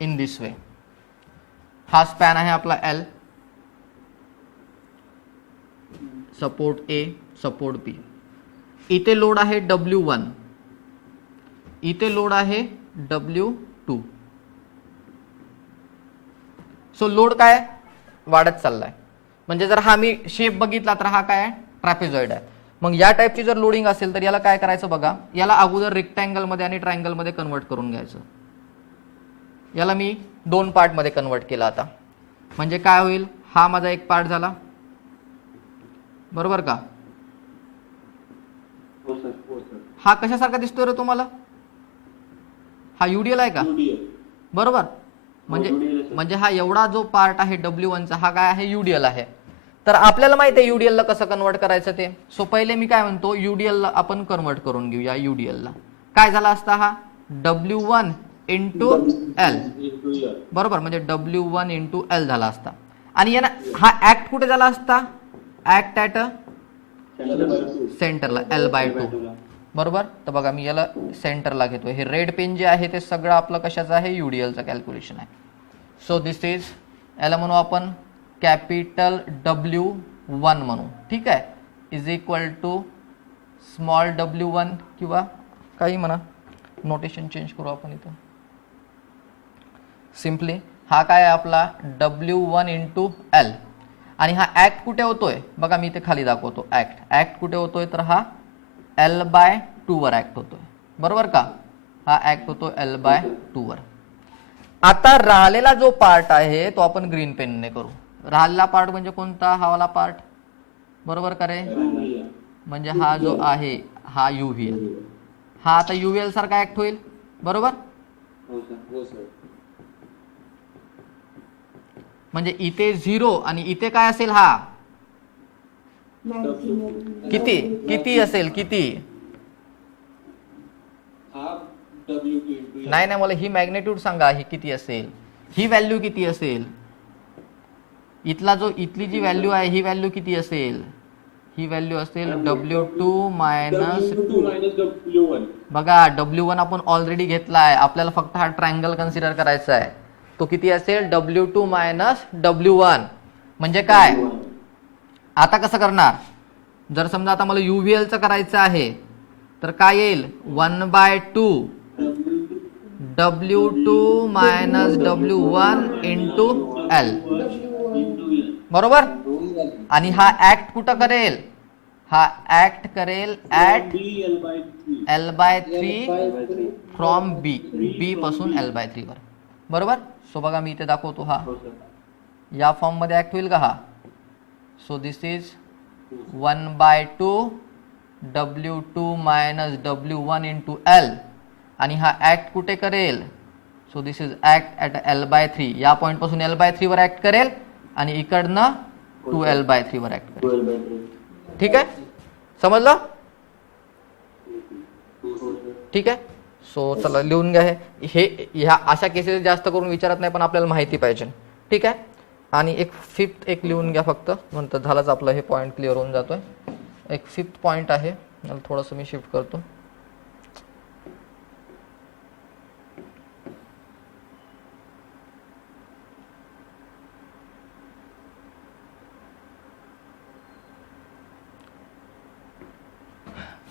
इन दिस वे. हा स्पॅन आहे आपला L, support A, support B. इथे लोड आहे W1, इथे लोड आहे W2. सो लोड काय वाढत चाललाय. म्हणजे जर हा मी शेप बघितला तर हा काय आहे, ट्रॅपेझॉइड आहे. मग या टाईपची जर लोडिंग असेल तर याला काय करायचं बघा, याला अगोदर रेक्टँगल मध्ये आणि ट्रायंगल मध्ये कन्वर्ट करून घ्यायचं. याला मी 2 पार्ट मध्ये कन्वर्ट केला आता. म्हणजे काय होईल, हा माझा एक पार्ट झाला, बरोबर का. हा कशासारखा दिसतोय रे तुम्हाला, हा UDL आहे का, बरोबर. म्हणजे हा एवढा जो पार्ट आहे W1 चा, हा काय आहे, UDL आहे. तर आपल्याला माहिती आहे UDL ला कसं कन्वर्ट करायचं ते. सो पहिले मी काय म्हणतो, UDL ला आपण कन्वर्ट करून घेऊया. UDL ला काय झाला असता, हा W1 इंटू L, बरोबर. म्हणजे W1 इंटू L झाला असता. आणि हा ऍक्ट कुठे झाला असता, ऍक्ट ऍट सेंटरला, L/2, बरोबर. तर बघा मी याला सेंटरला घेतोय. हे रेड पेन जे आहे ते सगळं आपलं कशाचं आहे, UDLचं कॅल्क्युलेशन आहे. सो दिस इज, याला म्हणू आपण कॅपिटल W1 म्हणू, ठीक आहे, is equal to small W1 किंवा काही म्हणा, नोटेशन चेंज करू आपण इथं सिम्पली. हा काय आहे आपला W1 इंटू L. आणि हा ऍक्ट कुठे होतोय बघा, मी इथे खाली दाखवतो. ऍक्ट कुठे होतोय, तर हा L/2 वर ऍक्ट होतोय, बरोबर का. हा ऍक्ट होतो L/2 वर. आता राहिलेला जो पार्ट आहे तो आपण ग्रीन पेनने करू. राहिलेला पार्ट म्हणजे कोणता, हा वाला पार्ट, बरोबर का रे. म्हणजे हा जो आहे हा UVL, हा आता UVL सारखा ऍक्ट होईल, बरोबर. म्हणजे इथे 0 आणि इथे काय असेल, हा किती असेल, किती, नाही मला ही मॅग्नेट्यूड सांगा, ही किती असेल, ही व्हॅल्यू किती असेल. इथली जी व्हॅल्यू आहे ही व्हॅल्यू किती असेल, ही व्हॅल्यू असेल W2 मायनस W1. बघा W1 आपण ऑलरेडी घेतला आहे, आपल्याला फक्त हा ट्रायंगल कन्सिडर करायचा आहे. तो किती असेल, W2 मायनस W1. म्हणजे काय, आता कसं करणार, जर समजा आता मला UVL चं करायचं आहे तर काय येईल, 1/2 W2 minus W1 into L, बरोबर. आणि हा ऍक्ट कुठं करेल, हा ऍक्ट करेल ऍट L/3 फ्रॉम B पासून L/3 वर, बरोबर. सो बघा मी इथे दाखवतो, हा या फॉर्म मध्ये ऍक्ट होईल का हा. So this is 1/2 W2 minus W1 into L. आणि हा ऍक्ट कुठे करेल, so this is act at L/3. या पॉइंट पासून L/3 वर ऍक्ट करेल आणि इकडनं 2L/3 वर ऍक्ट करेल. ठीक आहे, समजलं, ठीक आहे. सो चला लिहून घ्या. हे ह्या अशा केसेस जास्त करून विचारत नाही, पण आपल्याला माहिती पाहिजे, ठीक आहे. आणि एक फिफ्थ एक लिहून घ्या फक्त, नंतर झालंच आपलं हे पॉईंट क्लिअर होऊन जातोय. एक फिफ्थ पॉईंट आहे, मला थोडंसं मी शिफ्ट करतो.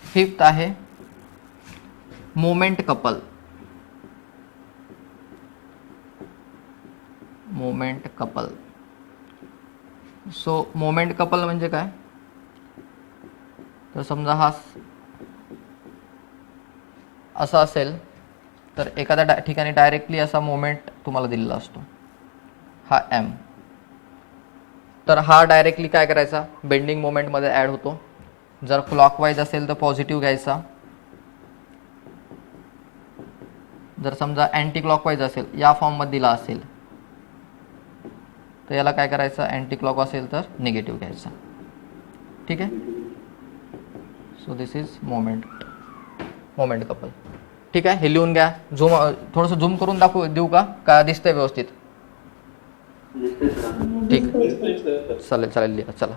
फिफ्थ आहे moment couple. Moment couple. So moment couple म्हणजे काय, तर समजा हा असा असेल तर एखाद्या ठिकाणी डायरेक्टली असा मोमेंट तुम्हाला दिलेला असतो, हा M. तर हा डायरेक्टली काय करायचा, बेंडिंग मोमेंट मध्ये ऍड होतो. जर क्लॉकवाईज असेल तर पॉझिटिव्ह घ्यायचा, जर समजा अँटी क्लॉकवाईज असेल, या फॉर्म मध्ये दिला असेल तर याला काय करायचं, अँटी क्लॉक असेल तर निगेटिव्ह घ्यायचा, ठीक आहे. So this is moment couple, ठीक आहे. हे लिहून घ्या. झूम थोडंसं झूम करून देऊ का दिसतंय व्यवस्थित, ठीक, चालेल लिहा, चला.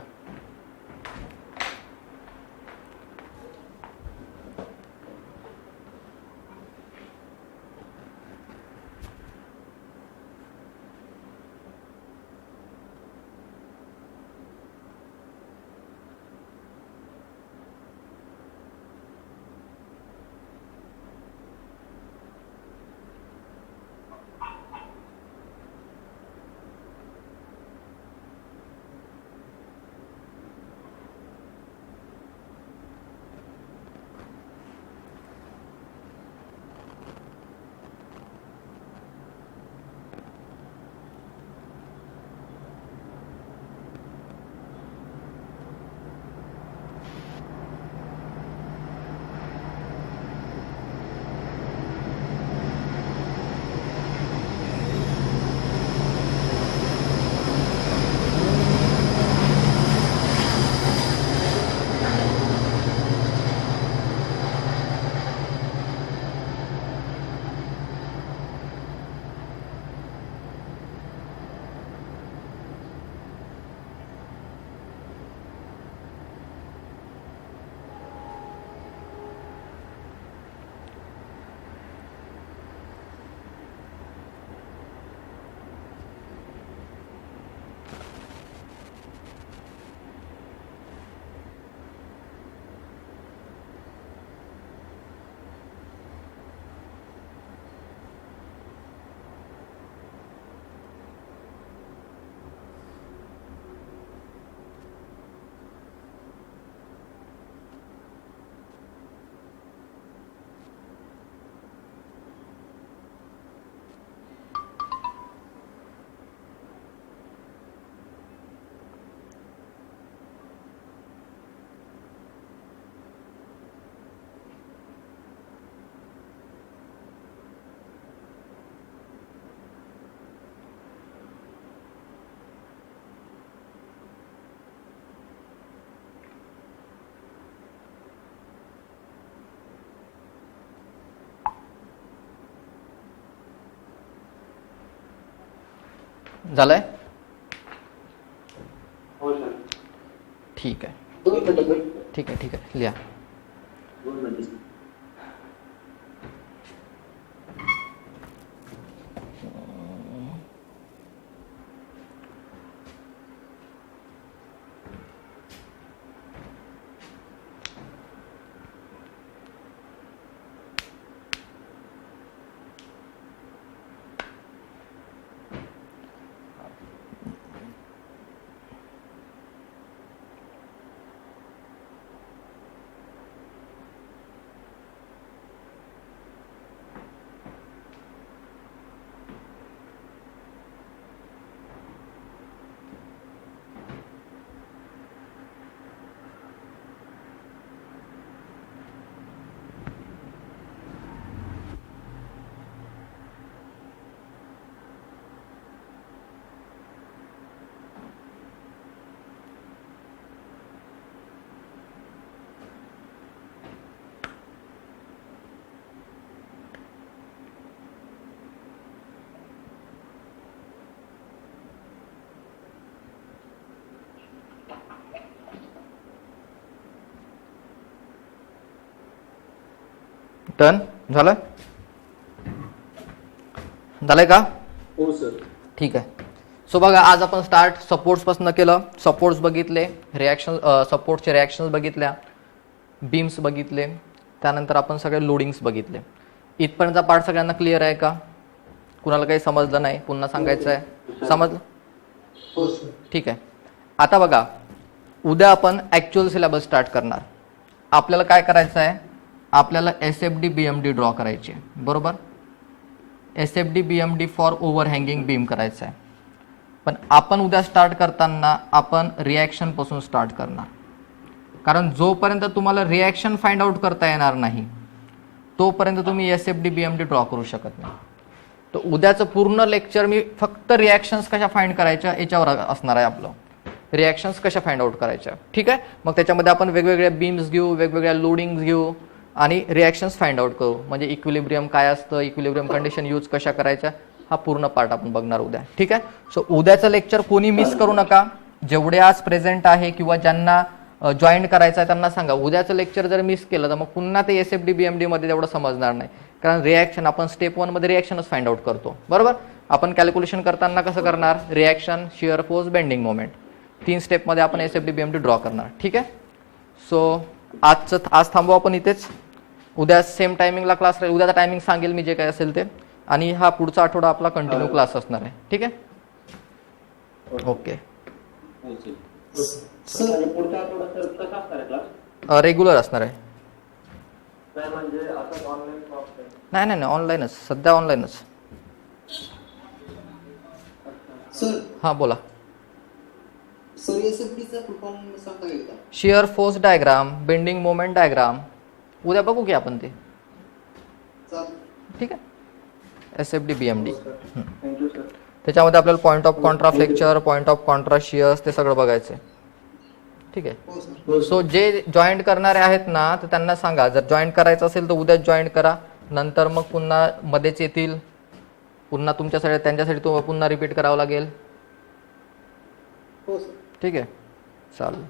झालंय? हो सर. ठीक आहे, 2 मिनिटं. ठीक आहे, ठीक आहे, लिहा. 2 मिनिटं. डन झालं? झालंय का? हो सर. ठीक आहे. सो बघा, आज आपण स्टार्ट सपोर्ट्सपासून केलं. सपोर्ट्स बघितले, रिॲक्शन, सपोर्टचे रिॲक्शन्स बघितल्या, बीम्स बघितले, त्यानंतर आपण सगळे लोडिंग्स बघितले. इथपर्यंतचा पार्ट सगळ्यांना क्लिअर आहे का? कुणाला काही समजलं नाही? पुन्हा सांगायचं आहे? समजलं? हो सर. ठीक आहे. आता बघा, उद्या आपण ॲक्च्युअल सिलेबस स्टार्ट करणार. आपल्याला काय करायचं आहे? आपल्याला SFD BMD ड्रॉ करायची आहे, बरोबर? SFD BMD for over hanging beam करायचं आहे. पण आपण उद्या स्टार्ट करताना आपण रिॲक्शनपासून स्टार्ट करणार, कारण जोपर्यंत तुम्हाला रिॲक्शन फाइंड आउट करता येणार नाही तोपर्यंत तुम्ही SFD BMD ड्रॉ करू शकत नाही. तर उद्याचं पूर्ण लेक्चर मी फक्त रिॲक्शन्स कशा फाइंड करायच्या याच्यावर असणार आहे. आपलं रिॲक्शन्स कशा फाइंड आउट करायच्या, ठीक आहे? मग त्याच्यामध्ये आपण वेगवेगळ्या बीम्स घेऊ, वेगवेगळ्या लोडिंग्स घेऊ आणि रिॲक्शन्स फाइंड आउट करू. म्हणजे इक्विलिब्रियम काय असतं, इक्विलिब्रियम कंडिशन यूज कशा करायच्या, हा पूर्ण पार्ट आपण बघणार उद्या, ठीक आहे? सो उद्याचं लेक्चर कोणी मिस करू नका. जेवढे आज प्रेझेंट आहे किंवा ज्यांना जॉईन करायचं आहे त्यांना सांगा, उद्याचं लेक्चर जर मिस केलं तर मग पुन्हा ते SFD BMD मध्ये तेवढं समजणार नाही. कारण रिॲक्शन आपण स्टेप 1 मध्ये रिॲक्शनच फाइंड आउट करतो, बरोबर? आपण कॅल्क्युलेशन करताना कसं करणार? Reaction, shear force, bending moment, 3 स्टेपमध्ये आपण SFD BMD ड्रॉ करणार, ठीक आहे? सो आज थांबू आपण इथेच. उद्या सेम टायमिंगला क्लास राहील. उद्याचा टायमिंग सांगेल मी जे काय असेल ते. आणि हा पुढचा आठवडा आपला कंटिन्यू क्लास असणार आहे, ठीक आहे? ओके. हो सर. सर पुढच्या आठवड्यात सर कसा असणार आहे क्लास? रेग्युलर असणार आहे. काय म्हणजे आता ऑनलाईन ऑफलाईन? नाही नाही नाही, ऑनलाईनच, सध्या ऑनलाईनच. सर हां बोला. सर SFDचा फुल फॉर्म सांगता येईल का? Shear force diagram, bending moment diagram. उद्या बघू की आपण ते, चालेल. ठीक आहे? SFD BMD. Thank you sir. त्याच्यामध्ये आपल्याला point of Contra flexure, point of Contra cheers ते सगळं बघायचं आहे, ठीक आहे? हो सर. सो जे जॉईन करणारे आहेत ना तर त्यांना सांगा, जर जॉईन करायचं असेल तर उद्याच जॉईन करा. नंतर मग पुन्हा मध्येच येतील, पुन्हा तुमच्यासाठी त्यांच्यासाठी पुन्हा रिपीट करावं लागेल, हो सर. ठीक आहे? चालेल.